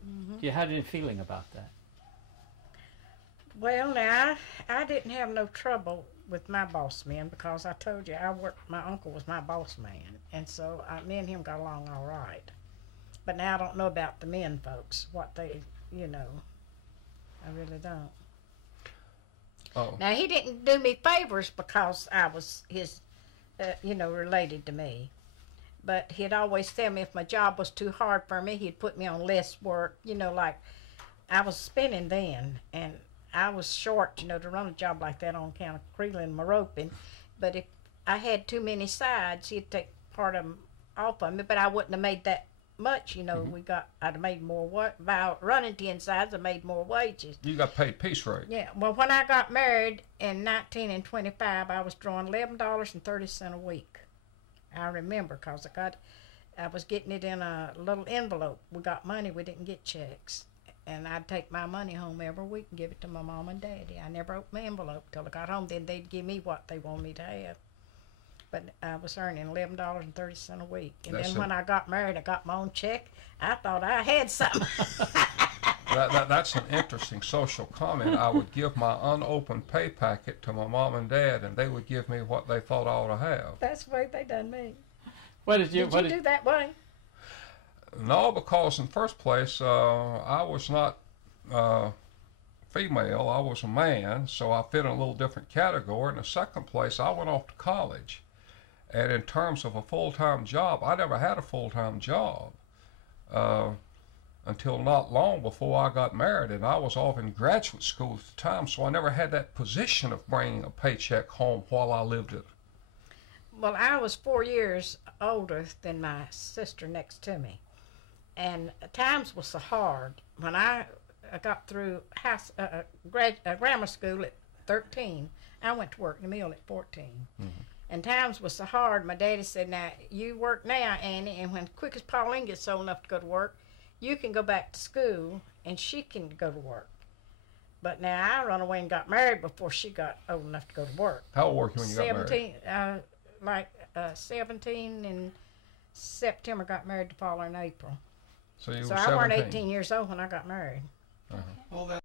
Do you have any feeling about that? Well, now, I didn't have no trouble with my boss man because I told you my uncle was my boss man, and so me and him got along all right. But now I don't know about the men folks, what they, you know, I really don't. Oh. Now, he didn't do me favors because I was his, you know, related to me. But he'd always tell me if my job was too hard for me, he'd put me on less work, you know, like I was spinning then, and I was short, you know, to run a job like that on account of creeling my roping. But if I had too many sides, he'd take part of them off of me, but I wouldn't have made that much, you know. I'd have made more by running 10 sides. I made more wages. You got paid piece rate. Yeah. Well, when I got married in 1925, I was drawing $11.30 a week. I remember because I was getting it in a little envelope. We got money. We didn't get checks, and I'd take my money home every week and give it to my mom and daddy. I never opened my envelope till I got home. Then they'd give me what they wanted me to have. But I was earning $11.30 a week. And then when I got married, I got my own check. I thought I had something. That's an interesting social comment. I would give my unopened pay packet to my mom and dad, and they would give me what they thought I ought to have. That's the way they done me. Did you do that way? No, because in the first place, I was not female. I was a man, so I fit in a little different category. In the second place, I went off to college. And in terms of a full-time job, I never had a full-time job until not long before I got married. And I was off in graduate school at the time, so I never had that position of bringing a paycheck home while I lived it. Well, I was 4 years older than my sister next to me. And times was so hard. When I got through grammar school at 13, I went to work in the mill at 14. And times was so hard, my daddy said, now, you work now, Annie, and when quick as Pauline gets old enough to go to work, you can go back to school, and she can go to work. But now, I run away and got married before she got old enough to go to work. How old were you when you got married? 17 in September, got married the following April. So you were So 17. I weren't 18 years old when I got married. Uh-huh. All that